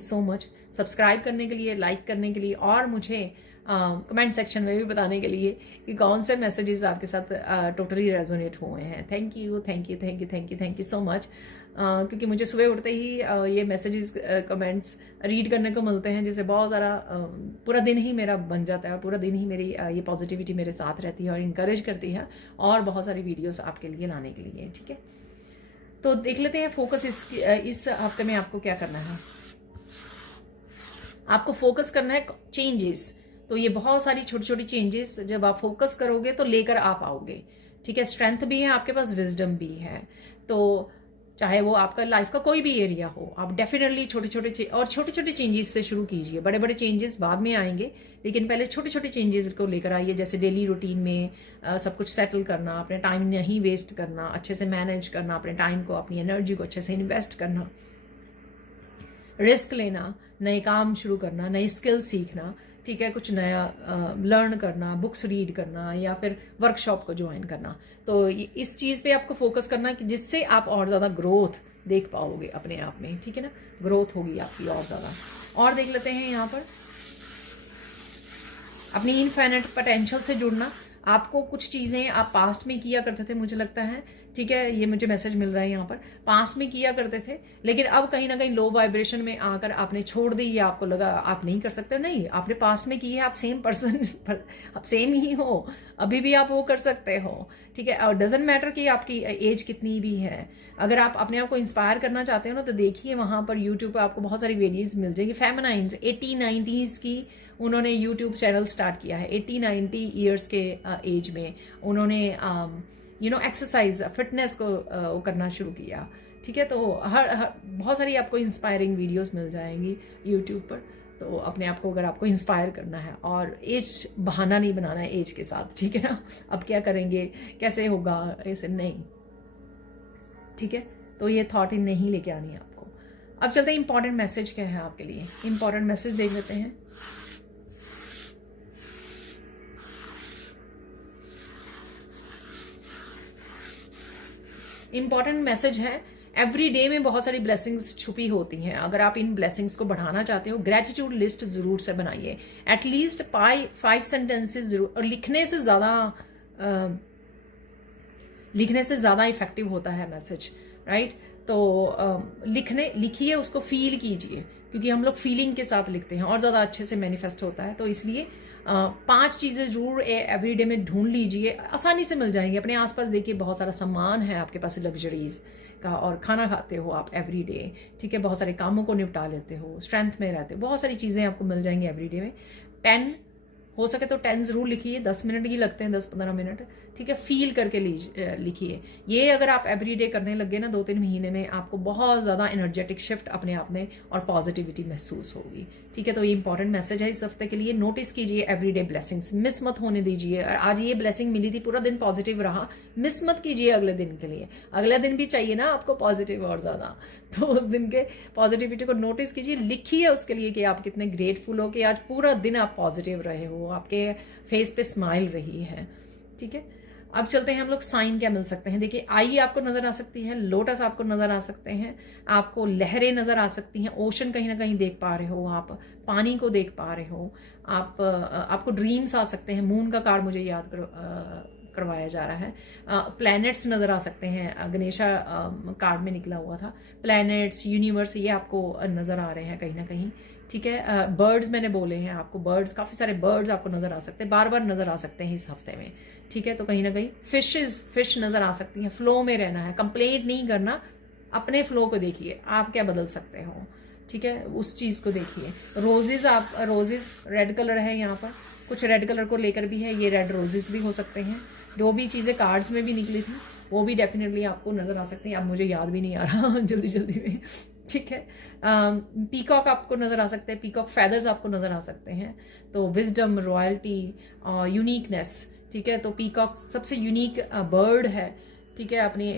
so much subscribe करने के लिए, लाइक करने के लिए, और मुझे कमेंट सेक्शन में भी बताने के लिए कि कौन से मैसेजेस आपके साथ टोटली रेजोनेट हुए हैं। Thank you so much. क्योंकि मुझे सुबह उठते ही ये मैसेजेस कमेंट्स रीड करने को मिलते हैं, जिससे बहुत ज़्यादा पूरा दिन ही मेरा बन जाता है, और पूरा दिन ही मेरी ये पॉजिटिविटी मेरे साथ रहती है और इनकरेज करती है और बहुत सारी वीडियोस आपके लिए लाने के लिए, ठीक है। तो देख लेते हैं फोकस इस हफ्ते में आपको क्या करना है। आपको फोकस करना है चेंजेस। तो ये बहुत सारी छोटी छोटी चेंजेस जब आप फोकस करोगे तो लेकर आ पाओगे, ठीक है। स्ट्रेंथ भी है आपके पास, विजडम भी है। तो चाहे वो आपका लाइफ का कोई भी एरिया हो, आप डेफिनेटली छोटे छोटे चेंजेस से शुरू कीजिए। बड़े बड़े चेंजेस बाद में आएंगे, लेकिन पहले छोटे छोटे चेंजेस को लेकर आइए। जैसे डेली रूटीन में सब कुछ सेटल करना, अपने टाइम नहीं वेस्ट करना, अच्छे से मैनेज करना अपने टाइम को, अपनी एनर्जी को अच्छे से इन्वेस्ट करना, रिस्क लेना, नए काम शुरू करना, नई स्किल सीखना, ठीक है। कुछ नया लर्न करना, बुक्स रीड करना, या फिर वर्कशॉप को ज्वाइन करना। तो इस चीज़ पे आपको फोकस करना कि जिससे आप और ज़्यादा ग्रोथ देख पाओगे अपने आप में, ठीक है ना। ग्रोथ होगी आपकी और ज़्यादा। और देख लेते हैं यहाँ पर अपनी इनफाइनाइट पोटेंशियल से जुड़ना। आपको कुछ चीज़ें आप पास्ट में किया करते थे, मुझे लगता है, ठीक है। ये मुझे मैसेज मिल रहा है यहाँ पर, पास्ट में किया करते थे, लेकिन अब कहीं ना कहीं लो वाइब्रेशन में आकर आपने छोड़ दी, या आपको लगा आप नहीं कर सकते। नहीं, आपने पास्ट में की है, आप सेम पर्सन, आप सेम ही हो, अभी भी आप वो कर सकते हो, ठीक है। और डजेंट मैटर कि आपकी एज कितनी भी है। अगर आप अपने आप को इंस्पायर करना चाहते हो ना, तो देखिए वहाँ पर यूट्यूब पर आपको बहुत सारी वीडियोज़ मिल जाएगी। फेमिनाइंस 80-90s की उन्होंने यूट्यूब चैनल स्टार्ट किया है। 80-90 ईयर्स के एज में उन्होंने एक्सरसाइज फिटनेस को करना शुरू किया, ठीक है। तो हर बहुत सारी आपको इंस्पायरिंग वीडियोस मिल जाएंगी यूट्यूब पर। तो अपने आप को अगर आपको इंस्पायर करना है, और एज बहाना नहीं बनाना है एज के साथ, ठीक है ना। अब क्या करेंगे, कैसे होगा, ऐसे नहीं, ठीक है। तो ये थॉट इन नहीं लेके आनी है आपको। अब चलते हैं इंपॉर्टेंट मैसेज क्या है आपके लिए। इंपॉर्टेंट मैसेज देख लेते हैं। इंपॉर्टेंट मैसेज है, एवरी डे में बहुत सारी ब्लेसिंग्स छुपी होती हैं। अगर आप इन ब्लेसिंग्स को बढ़ाना चाहते हो, ग्रेटिट्यूड लिस्ट जरूर से बनाइए, एटलीस्ट 5 सेंटेंसेस जरूर। और लिखने से ज़्यादा इफेक्टिव होता है मैसेज, राइट। तो लिखिए, उसको फील कीजिए, क्योंकि हम लोग फीलिंग के साथ लिखते हैं और ज़्यादा अच्छे से मैनिफेस्ट होता है। तो इसलिए 5 चीज़ें जरूर एवरी डे में ढूंढ लीजिए, आसानी से मिल जाएंगे। अपने आसपास देखिए, बहुत सारा सामान है आपके पास लग्जरीज का, और खाना खाते हो आप एवरी डे, ठीक है। बहुत सारे कामों को निपटा लेते हो, स्ट्रेंथ में रहते हो, बहुत सारी चीज़ें आपको मिल जाएंगी एवरी डे में। 10 हो सके तो 10 ज़रूर लिखिए, 10 मिनट ही लगते हैं, 10-15 मिनट, ठीक है। फील करके लिखिए। ये अगर आप एवरीडे करने लग गए ना 2-3 महीने में, आपको बहुत ज़्यादा एनर्जेटिक शिफ्ट अपने आप में और पॉजिटिविटी महसूस होगी, ठीक है। तो ये इंपॉर्टेंट मैसेज है इस हफ्ते के लिए। नोटिस कीजिए एवरीडे ब्लेसिंग्स, मिस मत होने दीजिए। आज ये ब्लेसिंग मिली थी, पूरा दिन पॉजिटिव रहा, मिस मत कीजिए अगले दिन के लिए। अगला दिन भी चाहिए ना आपको पॉजिटिव और ज़्यादा, तो उस दिन के पॉजिटिविटी को नोटिस कीजिए, लिखिए उसके लिए कि आप कितने ग्रेटफुल हो कि आज पूरा दिन आप पॉजिटिव रहे हो, आपके फेस पे स्माइल रही है, ठीक है। अब चलते हैं हम लोग साइन क्या मिल सकते हैं। देखिए, आई आपको नजर आ सकती है, लोटस आपको नजर आ सकते हैं, आपको लहरें नजर आ सकती हैं, ओशन कहीं ना कहीं देख पा रहे हो, आप पानी को देख पा रहे हो, आपको ड्रीम्स आ सकते हैं। मून का कार्ड मुझे याद करवाया जा रहा है। प्लैनेट्स नज़र आ सकते हैं, गणेशा कार्ड में निकला हुआ था। प्लैनेट्स, यूनिवर्स, ये आपको नज़र आ रहे हैं कहीं ना कहीं, ठीक है। बर्ड्स मैंने बोले हैं आपको, बर्ड्स, काफ़ी सारे बर्ड्स आपको नज़र आ सकते हैं, बार बार नज़र आ सकते हैं इस हफ्ते में, ठीक है। तो कहीं ना कहीं फिश नज़र आ सकती हैं। फ्लो में रहना है, कंप्लेंट नहीं करना, अपने फ्लो को देखिए, आप क्या बदल सकते हो, ठीक है, उस चीज़ को देखिए। रोजेज रेड कलर है यहाँ पर, कुछ रेड कलर को लेकर भी है, ये रेड रोजेस भी हो सकते हैं। जो भी चीज़ें कार्ड्स में भी निकली थी वो भी डेफिनेटली आपको नज़र आ सकती हैं। अब मुझे याद भी नहीं आ रहा जल्दी जल्दी में, ठीक है। पीकॉक आपको नज़र आ सकते हैं, पीकॉक फैदर्स आपको नज़र आ सकते हैं। तो विजडम, रॉयल्टी, यूनिकनेस, ठीक है। तो पीकॉक सबसे यूनिक बर्ड है, ठीक है, अपनी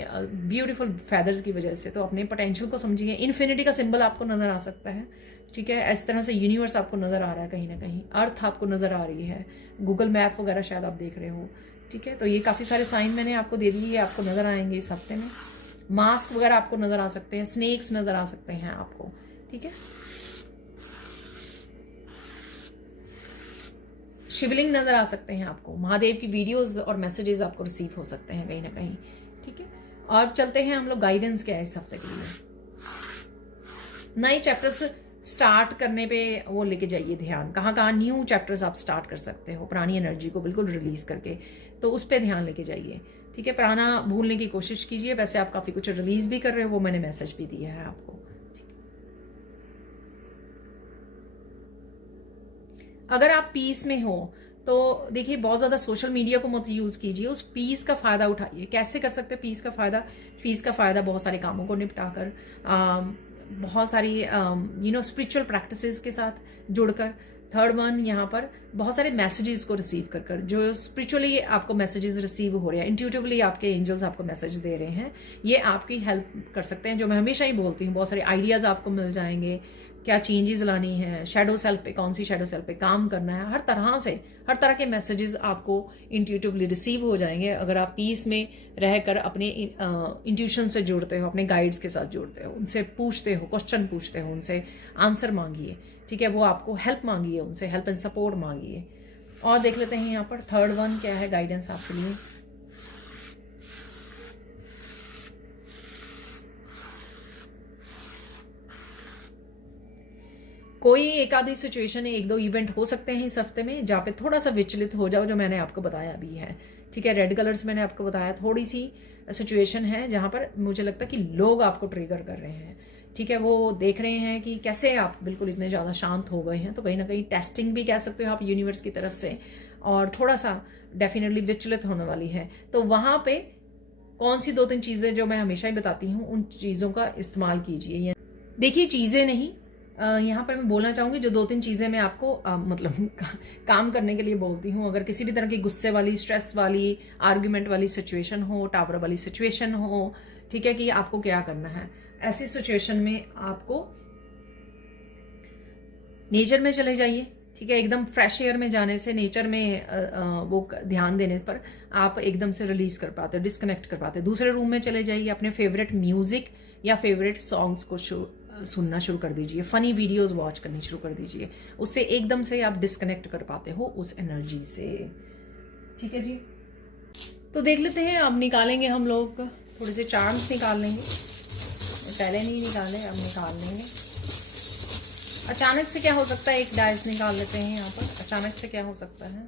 ब्यूटीफुल फैदर्स की वजह से। तो अपने पोटेंशियल को समझिए। इन्फिनिटी का सिंबल आपको नज़र आ सकता है, ठीक है। इस तरह से यूनिवर्स आपको नज़र आ रहा है कहीं ना कहीं, अर्थ आपको नज़र आ रही है, गूगल मैप वगैरह शायद आप देख रहे हो, ठीक है। तो ये काफ़ी सारे साइन मैंने आपको दे दिए, आपको नज़र आएंगे इस हफ्ते में। मास्क वगैरह आपको नज़र आ सकते हैं, स्नेक्स नज़र आ सकते हैं आपको, ठीक है। शिवलिंग नज़र आ सकते हैं आपको, महादेव की वीडियोस और मैसेजेस आपको रिसीव हो सकते हैं कहीं ना कहीं, ठीक है। और चलते हैं हम लोग, गाइडेंस क्या है इस हफ्ते के लिए। नए चैप्टर्स स्टार्ट करने पे वो लेके जाइए ध्यान, कहाँ कहाँ न्यू चैप्टर्स आप स्टार्ट कर सकते हो पुरानी एनर्जी को बिल्कुल रिलीज करके, तो उस पर ध्यान लेके जाइए, ठीक है। पुराना भूलने की कोशिश कीजिए। वैसे आप काफ़ी कुछ रिलीज भी कर रहे हो, वो मैंने मैसेज भी दिया है आपको, ठीक है। अगर आप पीस में हो तो देखिए, बहुत ज़्यादा सोशल मीडिया को मत यूज़ कीजिए, उस पीस का फ़ायदा उठाइए। कैसे कर सकते हो पीस का फ़ायदा? बहुत सारे कामों को निपटा कर, बहुत सारी स्पिरिचुअल प्रैक्टिसेस के साथ जुड़कर। थर्ड वन, यहाँ पर बहुत सारे मैसेजेस को रिसीव कर जो स्पिरिचुअली आपको मैसेजेस रिसीव हो रहे हैं, इंट्यूटिवली आपके एंजल्स आपको मैसेज दे रहे हैं, ये आपकी हेल्प कर सकते हैं। जो मैं हमेशा ही बोलती हूँ, बहुत सारे आइडियाज़ आपको मिल जाएंगे, क्या चेंजेस लानी है, शैडो सेल्फ पे, कौन सी शैडो सेल्फ पे काम करना है, हर तरह के मैसेजेस आपको इंट्यूटिवली रिसीव हो जाएंगे अगर आप पीस में रहकर अपने इंट्यूशन से जुड़ते हो, अपने गाइड्स के साथ जुड़ते हो, उनसे पूछते हो, क्वेश्चन पूछते हो, उनसे आंसर मांगिए, ठीक है। वो आपको हेल्प मांगिए, उनसे हेल्प एंड सपोर्ट मांगिए। और देख लेते हैं यहाँ पर थर्ड वन क्या है गाइडेंस आपके लिए। कोई एक आधी सिचुएशन है, एक दो इवेंट हो सकते हैं इस हफ्ते में जहाँ पे थोड़ा सा विचलित हो जाओ, जो मैंने आपको बताया भी है, ठीक है। रेड कलर्स मैंने आपको बताया, थोड़ी सी सिचुएशन है जहाँ पर मुझे लगता है कि लोग आपको ट्रिगर कर रहे हैं, ठीक है। वो देख रहे हैं कि कैसे आप बिल्कुल इतने ज़्यादा शांत हो गए हैं, तो कहीं ना कहीं टेस्टिंग भी कह सकते हो आप यूनिवर्स की तरफ से, और थोड़ा सा डेफिनेटली विचलित होने वाली है। तो वहाँ पे कौन सी 2-3 चीज़ें जो मैं हमेशा ही बताती हूँ, उन चीज़ों का इस्तेमाल कीजिए। देखिए, चीज़ें नहीं, यहाँ पर मैं बोलना चाहूँगी जो 2-3 चीज़ें मैं आपको मतलब काम करने के लिए बोलती हूँ। अगर किसी भी तरह की गुस्से वाली, स्ट्रेस वाली, आर्ग्यूमेंट वाली सिचुएशन हो, टावर वाली सिचुएशन हो, ठीक है, कि आपको क्या करना है ऐसी सिचुएशन में, आपको नेचर में चले जाइए, ठीक है। एकदम फ्रेश एयर में जाने से, नेचर में वो ध्यान देने पर आप एकदम से रिलीज कर पाते हो, डिस्कनेक्ट कर पाते हो। दूसरे रूम में चले जाइए, अपने फेवरेट म्यूजिक या फेवरेट सॉन्ग्स को सुनना शुरू कर दीजिए, फनी वीडियोस वॉच करनी शुरू कर दीजिए, उससे एकदम से आप डिस्कनेक्ट कर पाते हो उस एनर्जी से, ठीक है जी। तो देख लेते हैं, अब निकालेंगे हम लोग थोड़े से चार्म्स निकाल लेंगे, पहले नहीं निकाले, अब निकाल लेंगे। अचानक से क्या हो सकता है, एक डाइस निकाल लेते हैं यहाँ पर, अचानक से क्या हो सकता है।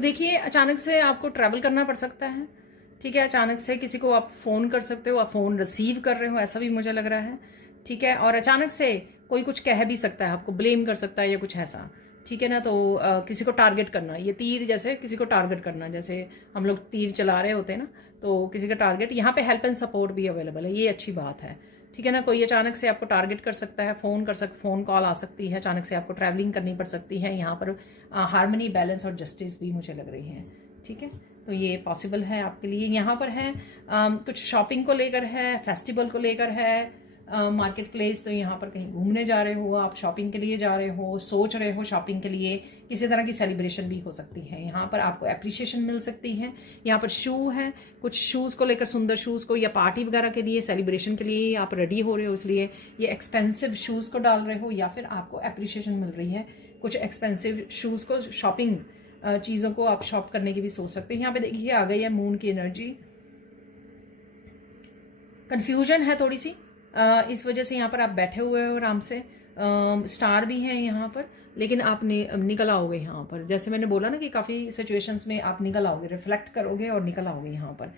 तो देखिए अचानक से आपको ट्रैवल करना पड़ सकता है, ठीक है। अचानक से किसी को आप फ़ोन कर सकते हो, आप फ़ोन रिसीव कर रहे हो, ऐसा भी मुझे लग रहा है, ठीक है। और अचानक से कोई कुछ कह भी सकता है, आपको ब्लेम कर सकता है या कुछ ऐसा, ठीक है ना। तो किसी को टारगेट करना, ये तीर जैसे किसी को टारगेट करना, जैसे हम लोग तीर चला रहे होते हैं ना, तो किसी का टारगेट, यहाँ पे हेल्प एंड सपोर्ट भी अवेलेबल है, ये अच्छी बात है, ठीक है ना। कोई अचानक से आपको टारगेट कर सकता है, फ़ोन कॉल आ सकती है, अचानक से आपको ट्रैवलिंग करनी पड़ सकती है। यहाँ पर हार्मनी, बैलेंस और जस्टिस भी मुझे लग रही है, ठीक है। तो ये पॉसिबल है आपके लिए। यहाँ पर है कुछ शॉपिंग को लेकर है, फेस्टिवल को लेकर है, मार्केट प्लेस, तो यहाँ पर कहीं घूमने जा रहे हो, आप शॉपिंग के लिए जा रहे हो, सोच रहे हो शॉपिंग के लिए, किसी तरह की सेलिब्रेशन भी हो सकती है। यहाँ पर आपको एप्रिसिएशन मिल सकती है। यहाँ पर शू है, कुछ शूज़ को लेकर, सुंदर शूज़ को, या पार्टी वगैरह के लिए, सेलिब्रेशन के लिए आप रेडी हो रहे हो, इसलिए ये एक्सपेंसिव शूज़ को डाल रहे हो, या फिर आपको एप्रिसिएशन मिल रही है कुछ एक्सपेंसिव शूज़ को, शॉपिंग चीज़ों को आप शॉप करने की भी सोच सकते हैं। यहाँ पे देखिए आ गई है मून की एनर्जी। कंफ्यूजन है थोड़ी सी, इस वजह से यहाँ पर आप बैठे हुए हो आराम से, स्टार भी हैं यहाँ पर, लेकिन आप निकल आओगे यहाँ पर। जैसे मैंने बोला ना कि काफ़ी सिचुएशंस में आप निकल आओगे, रिफ्लेक्ट करोगे और निकल आओगे यहाँ पर।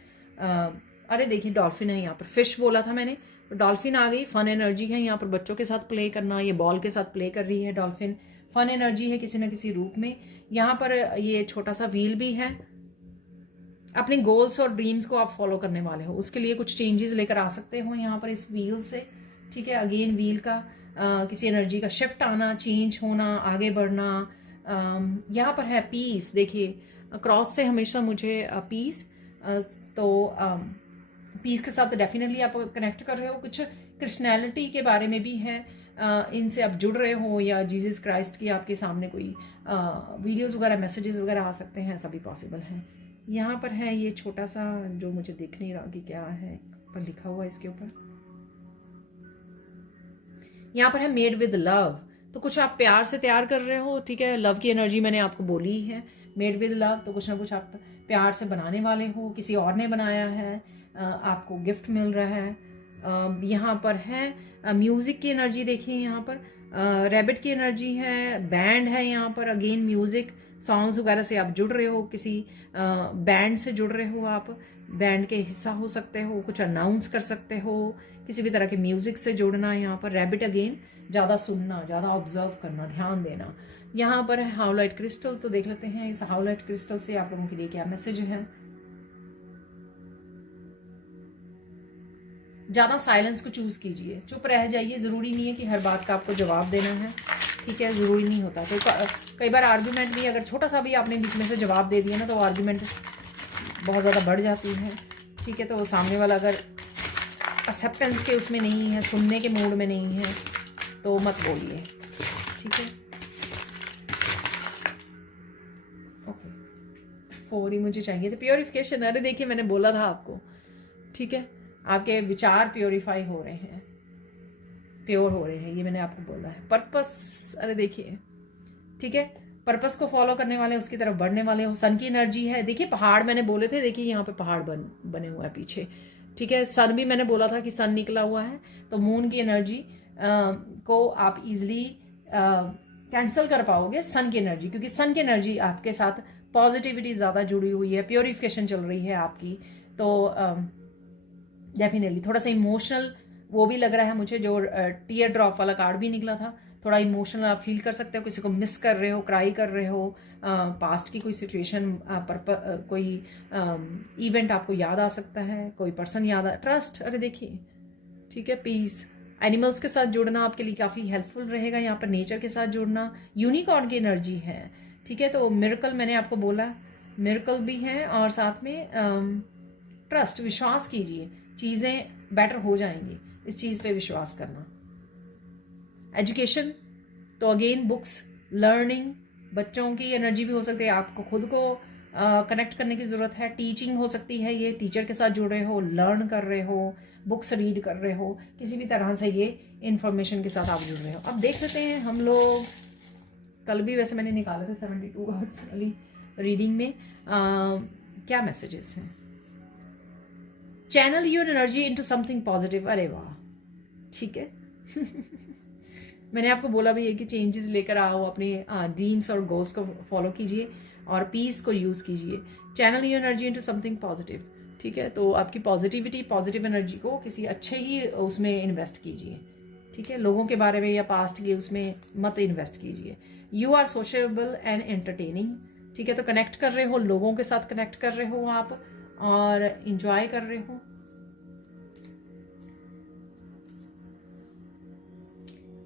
अरे देखिए डॉल्फिन है यहाँ पर, फिश बोला था मैंने, तो डॉल्फिन आ गई। फन एनर्जी है यहाँ पर, बच्चों के साथ प्ले करना, ये बॉल के साथ प्ले कर रही है डॉल्फिन, फन एनर्जी है किसी न किसी रूप में। यहाँ पर ये छोटा सा व्हील भी है, अपने गोल्स और ड्रीम्स को आप फॉलो करने वाले हो, उसके लिए कुछ चेंजेस लेकर आ सकते हो यहाँ पर इस व्हील से, ठीक है। अगेन व्हील का किसी एनर्जी का शिफ्ट आना, चेंज होना, आगे बढ़ना। यहाँ पर है पीस, देखिए क्रॉस से हमेशा मुझे पीस, तो पीस के साथ डेफिनेटली आप कनेक्ट कर रहे हो। कुछ क्रिश्चियनिटी के बारे में भी है, इनसे आप जुड़ रहे हो, या जीसस क्राइस्ट की आपके सामने कोई वीडियोस वगैरह, मैसेजेस वगैरह आ सकते हैं, ऐसा भी पॉसिबल है। यहाँ पर है ये छोटा सा, जो मुझे दिख नहीं रहा कि क्या है, पर लिखा हुआ इसके ऊपर, यहाँ पर है मेड विद लव, तो कुछ आप प्यार से तैयार कर रहे हो, ठीक है। लव की एनर्जी मैंने आपको बोली है, मेड विद लव, तो कुछ ना कुछ आप प्यार से बनाने वाले हो, किसी और ने बनाया है, आपको गिफ्ट मिल रहा है। यहाँ पर है म्यूज़िक की एनर्जी, देखिए यहाँ पर रैबिट की एनर्जी है, बैंड है यहाँ पर, अगेन म्यूज़िक, सॉन्ग्स वगैरह से आप जुड़ रहे हो, किसी बैंड से जुड़ रहे हो, आप बैंड के हिस्सा हो सकते हो, कुछ अनाउंस कर सकते हो, किसी भी तरह के म्यूज़िक से जुड़ना। यहाँ पर रैबिट अगेन, ज़्यादा सुनना, ज़्यादा ऑब्जर्व करना, ध्यान देना। यहाँ पर है हाउलाइट क्रिस्टल, तो देख लेते हैं इस हाउलाइट क्रिस्टल से आप लोगों के लिए क्या मैसेज है। ज़्यादा साइलेंस को चूज़ कीजिए, चुप रह जाइए, ज़रूरी नहीं है कि हर बात का आपको जवाब देना है, ठीक है, ज़रूरी नहीं होता। तो कई बार आर्गूमेंट भी, अगर छोटा सा भी आपने बीच में से जवाब दे दिया ना, तो आर्गूमेंट बहुत ज़्यादा बढ़ जाती है, ठीक है। तो सामने वाला अगर एक्सेप्टेंस के उसमें नहीं है, सुनने के मूड में नहीं है, तो मत बोलिए, ठीक है। ओके, 4 ही मुझे चाहिए थे। प्योरिफिकेशन, अरे देखिए मैंने बोला था आपको, ठीक है, आपके विचार प्योरीफाई हो रहे हैं, प्योर हो रहे हैं, ये मैंने आपको बोला है। पर्पस, अरे देखिए, ठीक है, पर्पस को फॉलो करने वाले, उसकी तरफ बढ़ने वाले हो। सन की एनर्जी है, देखिए पहाड़ मैंने बोले थे, देखिए यहाँ पे पहाड़ बने हुए हैं पीछे, ठीक है। सन भी मैंने बोला था कि सन निकला हुआ है, तो मून की एनर्जी को आप इजीली कैंसिल कर पाओगे सन की एनर्जी, क्योंकि सन की एनर्जी आपके साथ पॉजिटिविटी ज़्यादा जुड़ी हुई है, प्योरिफिकेशन चल रही है आपकी। तो डेफिनेटली थोड़ा सा इमोशनल वो भी लग रहा है मुझे, जो टीयर ड्रॉप वाला कार्ड भी निकला था, थोड़ा इमोशनल आप फील कर सकते हो, किसी को मिस कर रहे हो, क्राई कर रहे हो, पास्ट की कोई सिचुएशन, कोई इवेंट आपको याद आ सकता है, कोई पर्सन याद आ, ट्रस्ट, अरे देखिए, ठीक है। पीस, एनिमल्स के साथ जुड़ना आपके लिए काफ़ी हेल्पफुल रहेगा, यहाँ पर नेचर के साथ जुड़ना, यूनिकॉर्न की एनर्जी है, ठीक है। तो मिरेकल मैंने आपको बोला, मिरेकल भी है, और साथ में ट्रस्ट, विश्वास कीजिए, चीज़ें बेटर हो जाएंगी, इस चीज़ पे विश्वास करना। एजुकेशन, तो अगेन बुक्स, लर्निंग, बच्चों की एनर्जी भी हो सकती है, आपको खुद को कनेक्ट करने की ज़रूरत है। टीचिंग हो सकती है, ये टीचर के साथ जुड़ रहे हो, लर्न कर रहे हो, बुक्स रीड कर रहे हो, किसी भी तरह से ये इन्फॉर्मेशन के साथ आप जुड़ रहे हो। अब देख लेते हैं हम लोग, कल भी वैसे मैंने निकाले थे 72 आवर्स वाली रीडिंग में क्या मैसेजेस हैं। Channel your energy into something positive, अरे वाह, ठीक है। मैंने आपको बोला भी है कि चेंजेस लेकर आओ, अपने ड्रीम्स और गोल्स को फॉलो कीजिए। और पीस को यूज़ कीजिए। Channel your energy into something positive, ठीक है। तो आपकी पॉजिटिविटी, पॉजिटिव एनर्जी को किसी अच्छे ही उसमें इन्वेस्ट कीजिए, ठीक है। लोगों के बारे में या पास्ट के उसमें मत इन्वेस्ट कीजिए। You are sociable and entertaining, ठीक है। तो कनेक्ट कर रहे हो, लोगों के साथ कनेक्ट कर रहे हो आप और इंजॉय कर रहे हो।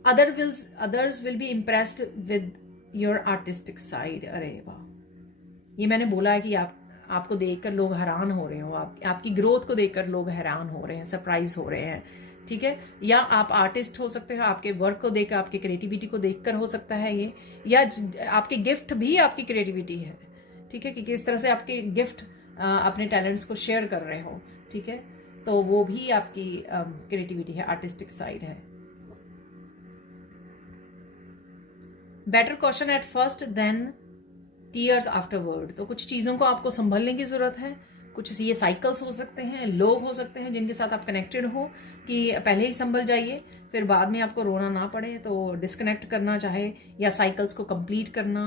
Others will be impressed with your artistic side. अरे वाह, ये मैंने बोला है कि आपको देखकर लोग हैरान हो रहे हो, आपकी ग्रोथ को देखकर लोग हैरान हो रहे हैं, सरप्राइज हो रहे हैं, ठीक है। या आप आर्टिस्ट हो सकते हो, आपके वर्क को देखकर, आपकी क्रिएटिविटी को देखकर हो सकता है ये, या आपके गिफ्ट भी आपकी क्रिएटिविटी है, ठीक है, कि किस तरह से आपके गिफ्ट अपने टैलेंट्स को शेयर कर रहे हो, ठीक है। तो वो भी आपकी क्रिएटिविटी है, आर्टिस्टिक साइड है। Better question at first then tears afterward. तो कुछ चीज़ों को आपको संभलने की ज़रूरत है। कुछ ये साइकिल्स हो सकते हैं, लोग हो सकते हैं जिनके साथ आप कनेक्टेड हो, कि पहले ही संभल जाइए, फिर बाद में आपको रोना ना पड़े। तो डिस्कनेक्ट करना चाहे या साइकिल्स को कंप्लीट करना,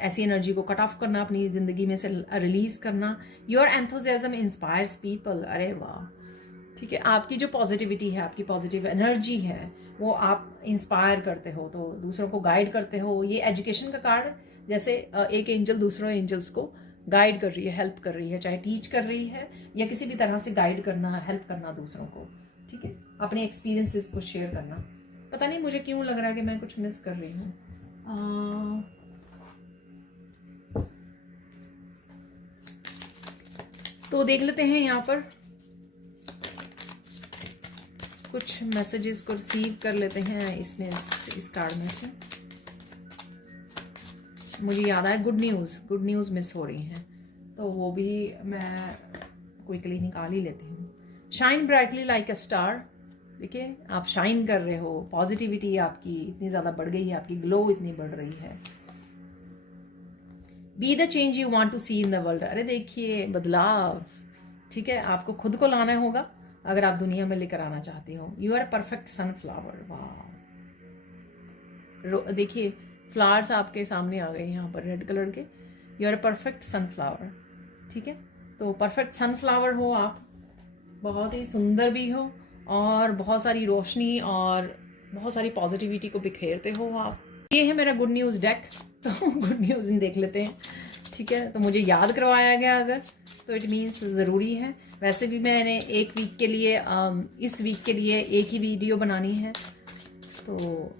ऐसी एनर्जी को कट ऑफ करना, अपनी ज़िंदगी में से रिलीज़ करना। Your enthusiasm inspires people. अरे वाह, ठीक है। आपकी जो पॉजिटिविटी है, आपकी पॉजिटिव एनर्जी है, वो आप इंस्पायर करते हो, तो दूसरों को गाइड करते हो। ये एजुकेशन का कार्ड, जैसे एक एंजल दूसरों एंजल्स को गाइड कर रही है, हेल्प कर रही है, चाहे टीच कर रही है या किसी भी तरह से गाइड करना, हेल्प करना दूसरों को, ठीक है। अपने एक्सपीरियंसेस को शेयर करना। पता नहीं मुझे क्यों लग रहा है कि मैं कुछ मिस कर रही हूँ। तो देख लेते हैं यहाँ पर कुछ मैसेजेस को रिसीव कर लेते हैं इसमें, इस कार्ड में से। मुझे याद आया गुड न्यूज़ मिस हो रही हैं, तो वो भी मैं क्विकली निकाल ही लेती हूँ। Shine brightly like a star. देखिए, आप शाइन कर रहे हो, पॉजिटिविटी आपकी इतनी ज़्यादा बढ़ गई है, आपकी ग्लो इतनी बढ़ रही है। Be the change you want to see in the world. अरे देखिए, बदलाव, ठीक है, आपको खुद को लाना होगा अगर आप दुनिया में लेकर आना चाहते हो। You are perfect sunflower. वाह, देखिए फ्लावर्स आपके सामने आ गए यहाँ पर रेड कलर के। यू आर परफेक्ट सनफ्लावर, ठीक है। तो परफेक्ट सनफ्लावर हो आप, बहुत ही सुंदर भी हो और बहुत सारी रोशनी और बहुत सारी पॉजिटिविटी को बिखेरते हो आप। ये है मेरा गुड न्यूज़ डेक, तो गुड न्यूज़ इन देख लेते हैं, ठीक है। तो मुझे याद करवाया गया अगर, तो इट मीन्स ज़रूरी है। वैसे भी मैंने एक वीक के लिए, इस वीक के लिए एक ही वीडियो बनानी है, तो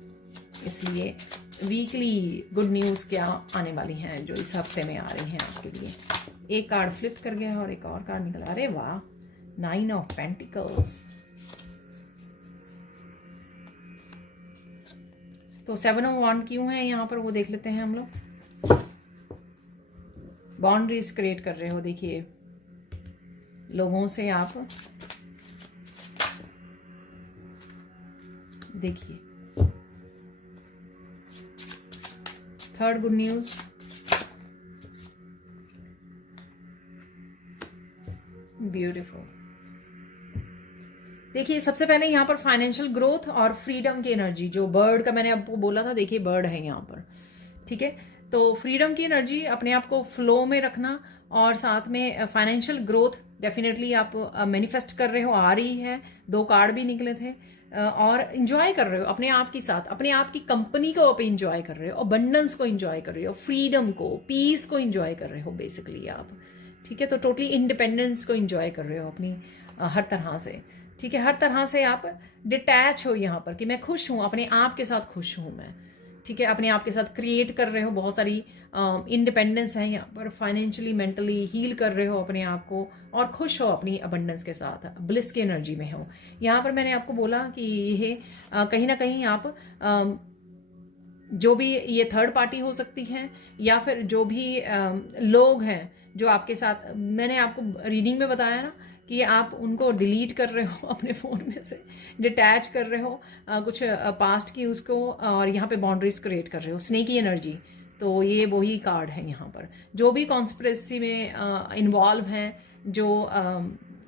इसलिए वीकली गुड न्यूज़ क्या आने वाली हैं जो इस हफ्ते में आ रही हैं आपके लिए। एक कार्ड फ्लिप कर गया और एक और कार्ड निकला। अरे वाह, 9 ऑफ पेंटिकल्स। तो 7 ऑफ वांड क्यों है यहाँ पर वो देख लेते हैं हम लोग। बाउंड्रीज क्रिएट कर रहे हो, देखिए लोगों से आप, देखिए थर्ड गुड न्यूज़, ब्यूटीफुल। देखिए सबसे पहले यहाँ पर फाइनेंशियल ग्रोथ और फ्रीडम की एनर्जी, जो बर्ड का मैंने आपको बोला था, देखिए बर्ड है यहाँ पर, ठीक है। तो फ्रीडम की एनर्जी, अपने आप को फ्लो में रखना और साथ में फाइनेंशियल ग्रोथ डेफिनेटली आप मैनिफेस्ट कर रहे हो, आ रही है। 2 कार्ड भी निकले थे। और इंजॉय कर रहे हो अपने आप के साथ, अपने आप की कंपनी को आप इंजॉय कर रहे हो, अबंडेंस को इंजॉय कर रहे हो, फ्रीडम को, पीस को इंजॉय कर रहे हो बेसिकली आप, ठीक है। तो टोटली इंडिपेंडेंस को इंजॉय कर रहे हो अपनी हर तरह से, ठीक है। हर तरह से आप डिटैच हो यहाँ पर, कि मैं खुश हूँ, अपने आप के साथ खुश हूँ मैं, ठीक है। अपने आप के साथ क्रिएट कर रहे हो, बहुत सारी इंडिपेंडेंस है यहाँ पर। फाइनेंशियली, मेंटली हील कर रहे हो अपने आप को और खुश हो अपनी अबंडेंस के साथ, ब्लिस की एनर्जी में हो। यहाँ पर मैंने आपको बोला कि ये कहीं ना कहीं आप जो भी ये थर्ड पार्टी हो सकती हैं या फिर जो भी लोग हैं जो आपके साथ, मैंने आपको रीडिंग में बताया ना कि आप उनको डिलीट कर रहे हो अपने फ़ोन में से, डिटैच कर रहे हो कुछ पास्ट की उसको, और यहाँ पे बाउंड्रीज क्रिएट कर रहे हो, स्नेकी एनर्जी। तो ये वही कार्ड है यहाँ पर। जो भी कॉन्स्पिरेसी में इन्वॉल्व हैं, जो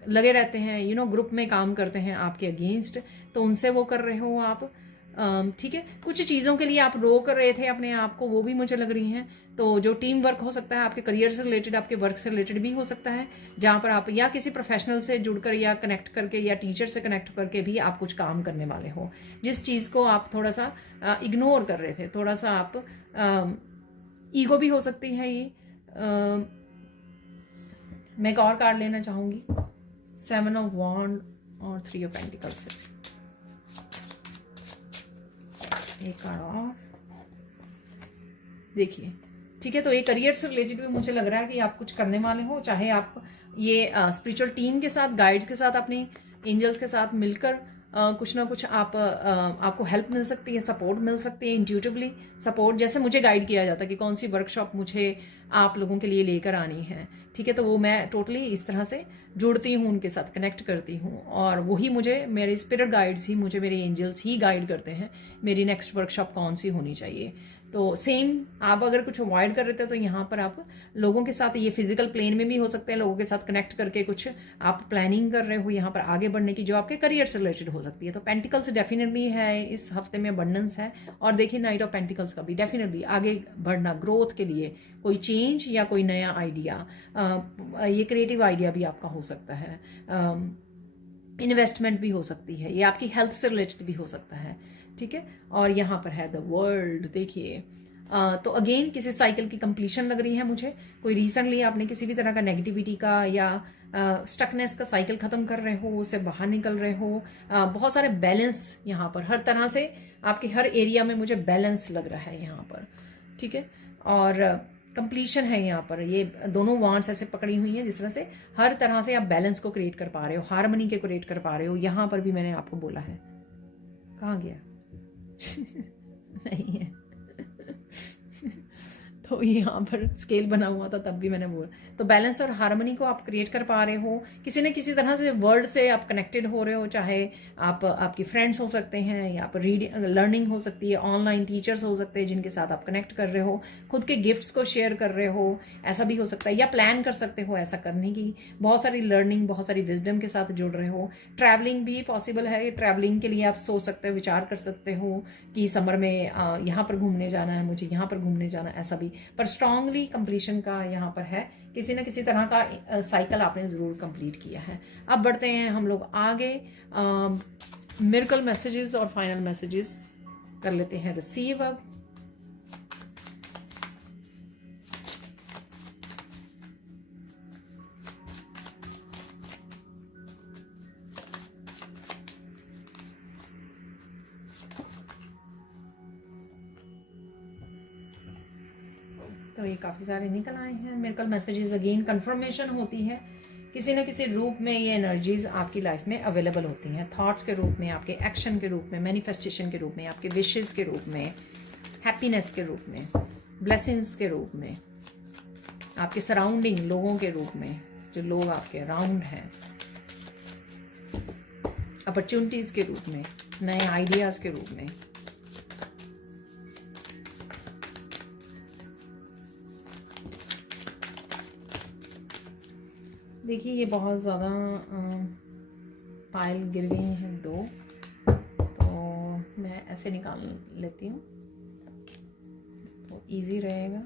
लगे रहते हैं, ग्रुप में काम करते हैं आपके अगेंस्ट, तो उनसे वो कर रहे हो आप ठीक है, कुछ चीज़ों के लिए आप रोक रहे थे अपने आप को, वो भी मुझे लग रही हैं। तो जो टीम वर्क हो सकता है आपके करियर से रिलेटेड, आपके वर्क से रिलेटेड भी हो सकता है, जहाँ पर आप या किसी प्रोफेशनल से जुड़कर या कनेक्ट करके या टीचर से कनेक्ट करके भी आप कुछ काम करने वाले हो। जिस चीज़ को आप थोड़ा सा इग्नोर कर रहे थे, थोड़ा सा आप ईगो भी हो सकती है ये। मैं एक और कार्ड लेना चाहूँगी, 7 ऑफ वॉन्ड और 3 ऑफ पेंटिकल्स से। एक कार्ड और देखिए, ठीक है। तो ये करियर से रिलेटेड भी मुझे लग रहा है कि आप कुछ करने वाले हो, चाहे आप ये स्पिरिचुअल टीम के साथ, गाइड्स के साथ, अपनी एंजल्स के साथ मिलकर कुछ ना कुछ आपको हेल्प मिल सकती है, सपोर्ट मिल सकती है, इंट्यूटिवली सपोर्ट, जैसे मुझे गाइड किया जाता है कि कौन सी वर्कशॉप मुझे आप लोगों के लिए लेकर आनी है। ठीक है, तो वो मैं टोटली इस तरह से जुड़ती हूँ, उनके साथ कनेक्ट करती हूँ, और वही मुझे, मेरे स्पिरिट गाइड्स ही मुझे, मेरे एंजल्स ही गाइड करते हैं मेरी नेक्स्ट वर्कशॉप कौन सी होनी चाहिए। तो सेम, आप अगर कुछ अवॉइड कर रहे थे तो यहाँ पर आप लोगों के साथ, ये फिजिकल प्लेन में भी हो सकते हैं, लोगों के साथ कनेक्ट करके कुछ आप प्लानिंग कर रहे हो यहाँ पर आगे बढ़ने की, जो आपके करियर से रिलेटेड हो सकती है। तो पेंटिकल्स डेफिनेटली है, इस हफ्ते में अबंडेंस है। और देखिए नाइट ऑफ पेंटिकल्स का भी डेफिनेटली आगे बढ़ना, ग्रोथ के लिए कोई चेंज या कोई नया आइडिया, ये क्रिएटिव आइडिया भी आपका हो सकता है, इन्वेस्टमेंट भी हो सकती है, ये आपकी हेल्थ से रिलेटेड भी हो सकता है। ठीक है, और यहाँ पर है द वर्ल्ड। देखिए तो अगेन किसी साइकिल की कंप्लीशन लग रही है मुझे। कोई रिसेंटली आपने किसी भी तरह का नेगेटिविटी का या स्टकनेस का साइकिल ख़त्म कर रहे हो, उससे बाहर निकल रहे हो। बहुत सारे बैलेंस यहाँ पर, हर तरह से आपके हर एरिया में मुझे बैलेंस लग रहा है यहाँ पर। ठीक है, और कंप्लीशन है यहाँ पर। ये दोनों वांड्स ऐसे पकड़ी हुई हैं जिस तरह से हर तरह से आप बैलेंस को क्रिएट कर पा रहे हो, हार्मनी के क्रिएट कर पा रहे हो। यहाँ पर भी मैंने आपको बोला है, कहाँ गया नहीं है तो यहाँ पर स्केल बना हुआ था तब भी मैंने बोला। तो बैलेंस और हार्मनी को आप क्रिएट कर पा रहे हो, किसी न किसी तरह से वर्ल्ड से आप कनेक्टेड हो रहे हो, चाहे आप आपकी फ्रेंड्स हो सकते हैं, या आप रीडिंग लर्निंग हो सकती है, ऑनलाइन टीचर्स हो सकते हैं जिनके साथ आप कनेक्ट कर रहे हो, खुद के गिफ्ट्स को शेयर कर रहे हो, ऐसा भी हो सकता है, या प्लान कर सकते हो ऐसा करने की। बहुत सारी लर्निंग, बहुत सारी विजडम के साथ जुड़ रहे हो। ट्रैवलिंग भी पॉसिबल है, ट्रैवलिंग के लिए आप सोच सकते हो, विचार कर सकते हो कि समर में यहाँ पर घूमने जाना है, मुझे यहाँ पर घूमने जाना, ऐसा भी। पर स्ट्रांगली कंप्लीशन का यहाँ पर है, किसी न किसी तरह का साइकिल आपने ज़रूर कंप्लीट किया है। अब बढ़ते हैं हम लोग आगे, मिरेकल मैसेजेस और फाइनल मैसेजेस कर लेते हैं रिसीव। अब तो ये काफ़ी सारे निकल आए हैं मिरेकल मैसेजेस। अगेन कंफर्मेशन होती है, किसी न किसी रूप में ये एनर्जीज आपकी लाइफ में अवेलेबल होती हैं, थॉट्स के रूप में, आपके एक्शन के रूप में, मैनिफेस्टेशन के रूप में, आपके विशेस के रूप में, हैप्पीनेस के रूप में, ब्लेसिंग्स के रूप में, आपके सराउंडिंग लोगों के रूप में, जो लोग आपके अराउंड हैं, अपॉर्चुनिटीज़ के रूप में, नए आइडियाज़ के रूप में। देखिए ये बहुत ज़्यादा पायल गिर गई हैं दो, तो मैं ऐसे निकाल लेती हूँ तो इजी रहेगा।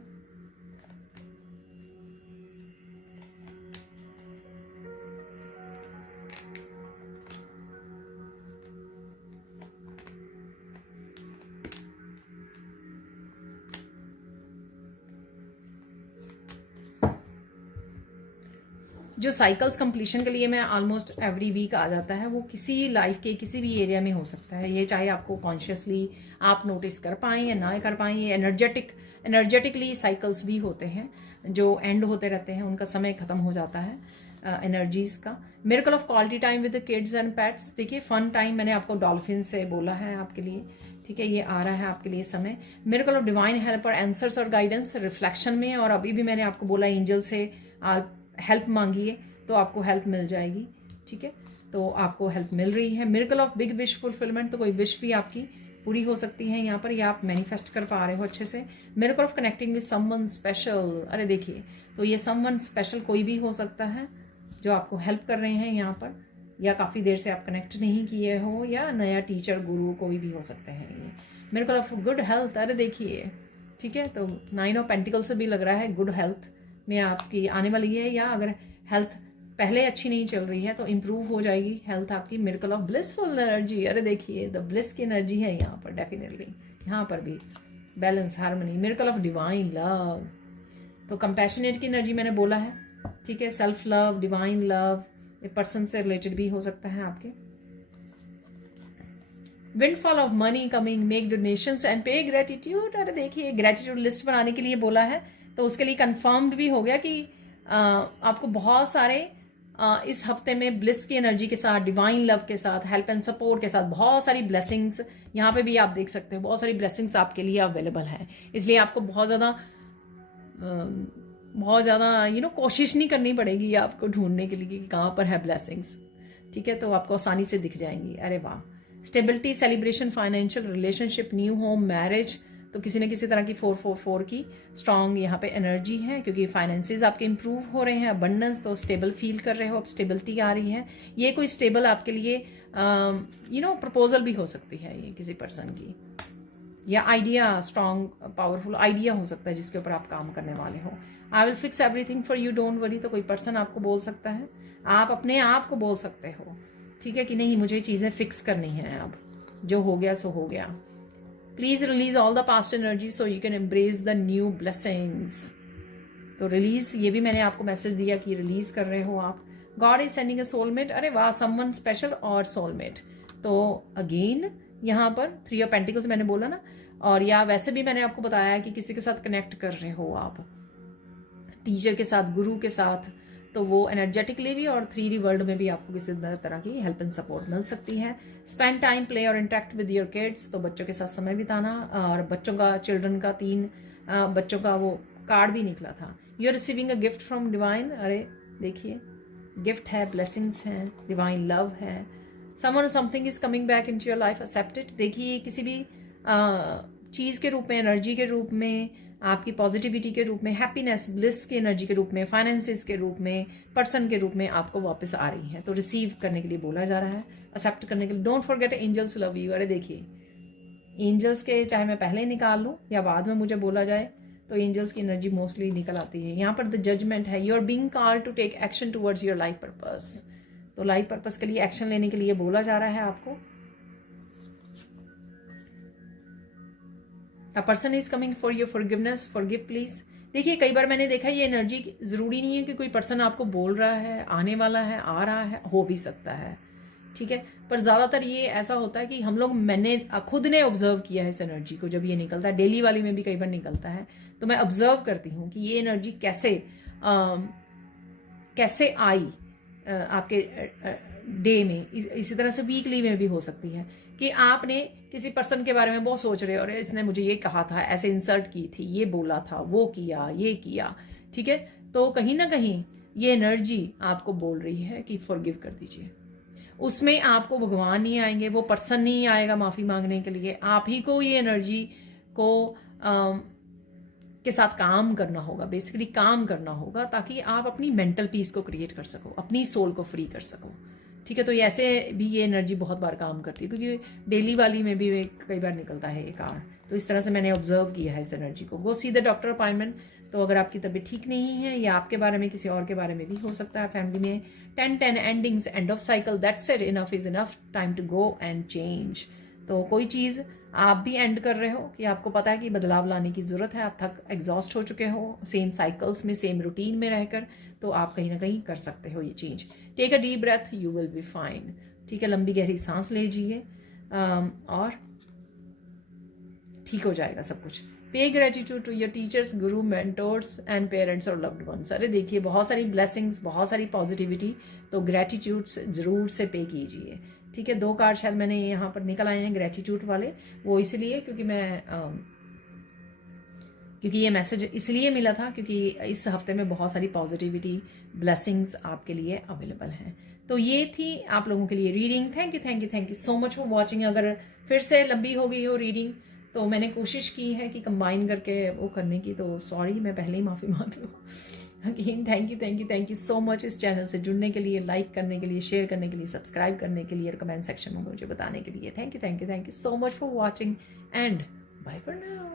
जो साइकिल्स कंप्लीशन के लिए मैं ऑलमोस्ट एवरी वीक आ जाता है, वो किसी लाइफ के किसी भी एरिया में हो सकता है। ये चाहे आपको कॉन्शियसली आप नोटिस कर पाएँ या ना कर पाएँ, ये एनर्जेटिकली साइकिल्स भी होते हैं जो एंड होते रहते हैं, उनका समय ख़त्म हो जाता है एनर्जीज़ का। Miracle of quality time with the kids and pets. देखिए फन टाइम मैंने आपको डॉल्फिन से बोला है आपके लिए, ठीक है, ये आ रहा है आपके लिए समय। मिरेकल ऑफ डिवाइन हेल्प और आंसर्स और गाइडेंस रिफ्लेक्शन में, और अभी भी मैंने आपको बोला एंजल से हेल्प मांगिए तो आपको हेल्प मिल जाएगी। ठीक है, तो आपको हेल्प मिल रही है। Miracle of big wish fulfilment, तो कोई विश भी आपकी पूरी हो सकती है यहाँ पर, या आप मैनिफेस्ट कर पा रहे हो अच्छे से। Miracle of connecting with someone special, अरे देखिए तो ये समवन स्पेशल कोई भी हो सकता है जो आपको हेल्प कर रहे हैं यहाँ पर, या काफ़ी देर से आप कनेक्ट नहीं किए हो, या नया टीचर गुरु कोई भी हो सकते हैं ये। मिरेकल ऑफ गुड हेल्थ, अरे देखिए, ठीक है, तो 9 ऑफ पेंटिकल से भी लग रहा है गुड हेल्थ में आपकी आने वाली है, या अगर हेल्थ पहले अच्छी नहीं चल रही है तो इम्प्रूव हो जाएगी हेल्थ आपकी। मिरेकल ऑफ ब्लिसफुल एनर्जी, अरे देखिए द ब्लिस की एनर्जी है यहाँ पर डेफिनेटली, यहाँ पर भी balance, harmony. Miracle of divine love, तो कंपैशनेट की एनर्जी मैंने बोला है, ठीक है, सेल्फ लव, डिवाइन लव, ये पर्सन से रिलेटेड भी हो सकता है आपके। Windfall of money coming, make donations and पे ग्रेटिट्यूड, अरे देखिए ग्रेटिट्यूड लिस्ट बनाने के लिए बोला है, तो उसके लिए कंफर्म्ड भी हो गया कि आपको बहुत सारे इस हफ्ते में ब्लिस की एनर्जी के साथ, डिवाइन लव के साथ, हेल्प एंड सपोर्ट के साथ बहुत सारी ब्लेसिंग्स, यहाँ पे भी आप देख सकते हो बहुत सारी ब्लेसिंग्स आपके लिए अवेलेबल है। इसलिए आपको बहुत ज़्यादा कोशिश नहीं करनी पड़ेगी आपको ढूंढने के लिए कि कहाँ पर है ब्लेसिंग्स, ठीक है, तो आपको आसानी से दिख जाएंगी। अरे वाह, stability, celebration, financial, relationship, new home, marriage, तो किसी न किसी तरह की 444 की स्ट्रॉन्ग यहाँ पे एनर्जी है, क्योंकि फाइनेंसेस आपके इंप्रूव हो रहे हैं, अबंडेंस, तो स्टेबल फील कर रहे हो, अब स्टेबिलिटी आ रही है। ये कोई स्टेबल आपके लिए प्रपोजल भी हो सकती है, ये किसी पर्सन की, या आइडिया, स्ट्रॉन्ग पावरफुल आइडिया हो सकता है जिसके ऊपर आप काम करने वाले हो। I will fix everything for you, don't worry, तो कोई पर्सन आपको बोल सकता है, आप अपने आप को बोल सकते हो, ठीक है, कि नहीं मुझे चीज़ें फिक्स करनी है, अब जो हो गया सो हो गया। Please release all the past energy so you can embrace the new blessings, तो रिलीज, ये भी मैंने आपको मैसेज दिया कि रिलीज कर रहे हो आप। God is sending a soulmate, अरे वाह, समवन स्पेशल और सोलमेट, तो अगेन यहाँ पर 3 ऑफ पेंटिकल्स मैंने बोला ना, और या वैसे भी मैंने आपको बताया कि किसी के साथ कनेक्ट कर रहे हो आप, टीचर के साथ, गुरु के साथ, तो वो एनर्जेटिकली भी और 3D वर्ल्ड में भी आपको किसी तरह की हेल्प एंड सपोर्ट मिल सकती है। स्पेंड टाइम, प्ले और इंटरेक्ट विद योर किड्स, तो बच्चों के साथ समय बिताना, और बच्चों का, चिल्ड्रन का 3 बच्चों का वो कार्ड भी निकला था। You are receiving a gift from divine, अरे देखिए गिफ्ट है, ब्लेसिंग्स हैं, डिवाइन लव है। Someone something is coming back into your life, accept it, देखिए किसी भी चीज़ के रूप में, एनर्जी के रूप में, आपकी पॉजिटिविटी के रूप में, हैप्पीनेस, ब्लिस की एनर्जी के रूप में, फाइनेंसेस के रूप में, पर्सन के रूप में आपको वापस आ रही है, तो रिसीव करने के लिए बोला जा रहा है, एक्सेप्ट करने के लिए। Don't forget angels love you, अरे देखिए एंजल्स के, चाहे मैं पहले निकाल लूँ या बाद में मुझे बोला जाए, तो एंजल्स की एनर्जी मोस्टली निकल आती है। यहाँ पर द जजमेंट है, you are being called to take action towards your life purpose, तो लाइफ पर्पस के लिए एक्शन लेने के लिए बोला जा रहा है आपको। A person is coming for your forgiveness, forgive please. देखिए कई बार मैंने देखा ये एनर्जी जरूरी नहीं है कि कोई पर्सन आपको बोल रहा है, आने वाला है, आ रहा है, हो भी सकता है, ठीक है, पर ज़्यादातर ये ऐसा होता है कि हम लोग, मैंने खुद ने ऑब्जर्व किया है इस एनर्जी को, जब ये निकलता है, डेली वाली में भी कई बार निकलता है, तो मैं ऑब्जर्व करती हूँ कि ये एनर्जी कैसे आई आपके डे में, इसी तरह से वीकली में भी हो सकती है कि आपने किसी पर्सन के बारे में बहुत सोच रहे हो, और इसने मुझे ये कहा था, ऐसे इंसल्ट की थी, ये बोला था, वो किया, ये किया, ठीक है, तो कहीं ना कहीं ये एनर्जी आपको बोल रही है कि फॉरगिव कर दीजिए। उसमें आपको भगवान नहीं आएंगे, वो पर्सन नहीं आएगा माफ़ी मांगने के लिए, आप ही को ये एनर्जी को के साथ काम करना होगा, बेसिकली काम करना होगा, ताकि आप अपनी मेंटल पीस को क्रिएट कर सको, अपनी सोल को फ्री कर सको, ठीक है। तो ऐसे भी ये एनर्जी बहुत बार काम करती है, क्योंकि डेली वाली में भी कई बार निकलता है ये कार्ड, तो इस तरह से मैंने ऑब्जर्व किया है इस एनर्जी को। गो सी द डॉक्टर अपॉइंटमेंट, तो अगर आपकी तबीयत ठीक नहीं है या आपके बारे में किसी और के बारे में भी हो सकता है फैमिली में। 10-10 endings, end of cycle, that's it, enough is enough, time to go and change. तो कोई चीज़ आप भी एंड कर रहे हो कि आपको पता है कि बदलाव लाने की ज़रूरत है, आप थक एग्जॉस्ट हो चुके हो सेम साइकिल्स में, सेम रूटीन में रहकर, तो आप कहीं ना कहीं कर सकते हो ये चीज़। Take a deep breath, you will be fine, ठीक है, लंबी गहरी सांस लीजिए और ठीक हो जाएगा सब कुछ। पे gratitude to your teachers, Guru, mentors and parents और लव्ड वंस। अरे देखिए बहुत सारी ब्लेसिंग्स, बहुत सारी पॉजिटिविटी, तो ग्रेटिट्यूड ज़रूर से पे कीजिए, ठीक है। 2 कार्ड शायद मैंने यहाँ पर निकल आए हैं ग्रेटिट्यूड वाले, वो इसलिए क्योंकि ये मैसेज इसलिए मिला था क्योंकि इस हफ्ते में बहुत सारी पॉजिटिविटी, ब्लेसिंग्स आपके लिए अवेलेबल हैं। तो ये थी आप लोगों के लिए reading. Thank you so much for watching. अगर फिर से लंबी हो गई हो रीडिंग, तो मैंने कोशिश की है कि कंबाइन करके वो करने की, तो सॉरी, मैं पहले ही माफ़ी मांग लूँ, again thank you so much इस चैनल से जुड़ने के लिए, लाइक करने के लिए, शेयर करने के लिए, सब्सक्राइब करने के लिए और कमेंट सेक्शन में मुझे बताने के लिए। Thank you so much for watching and bye for now.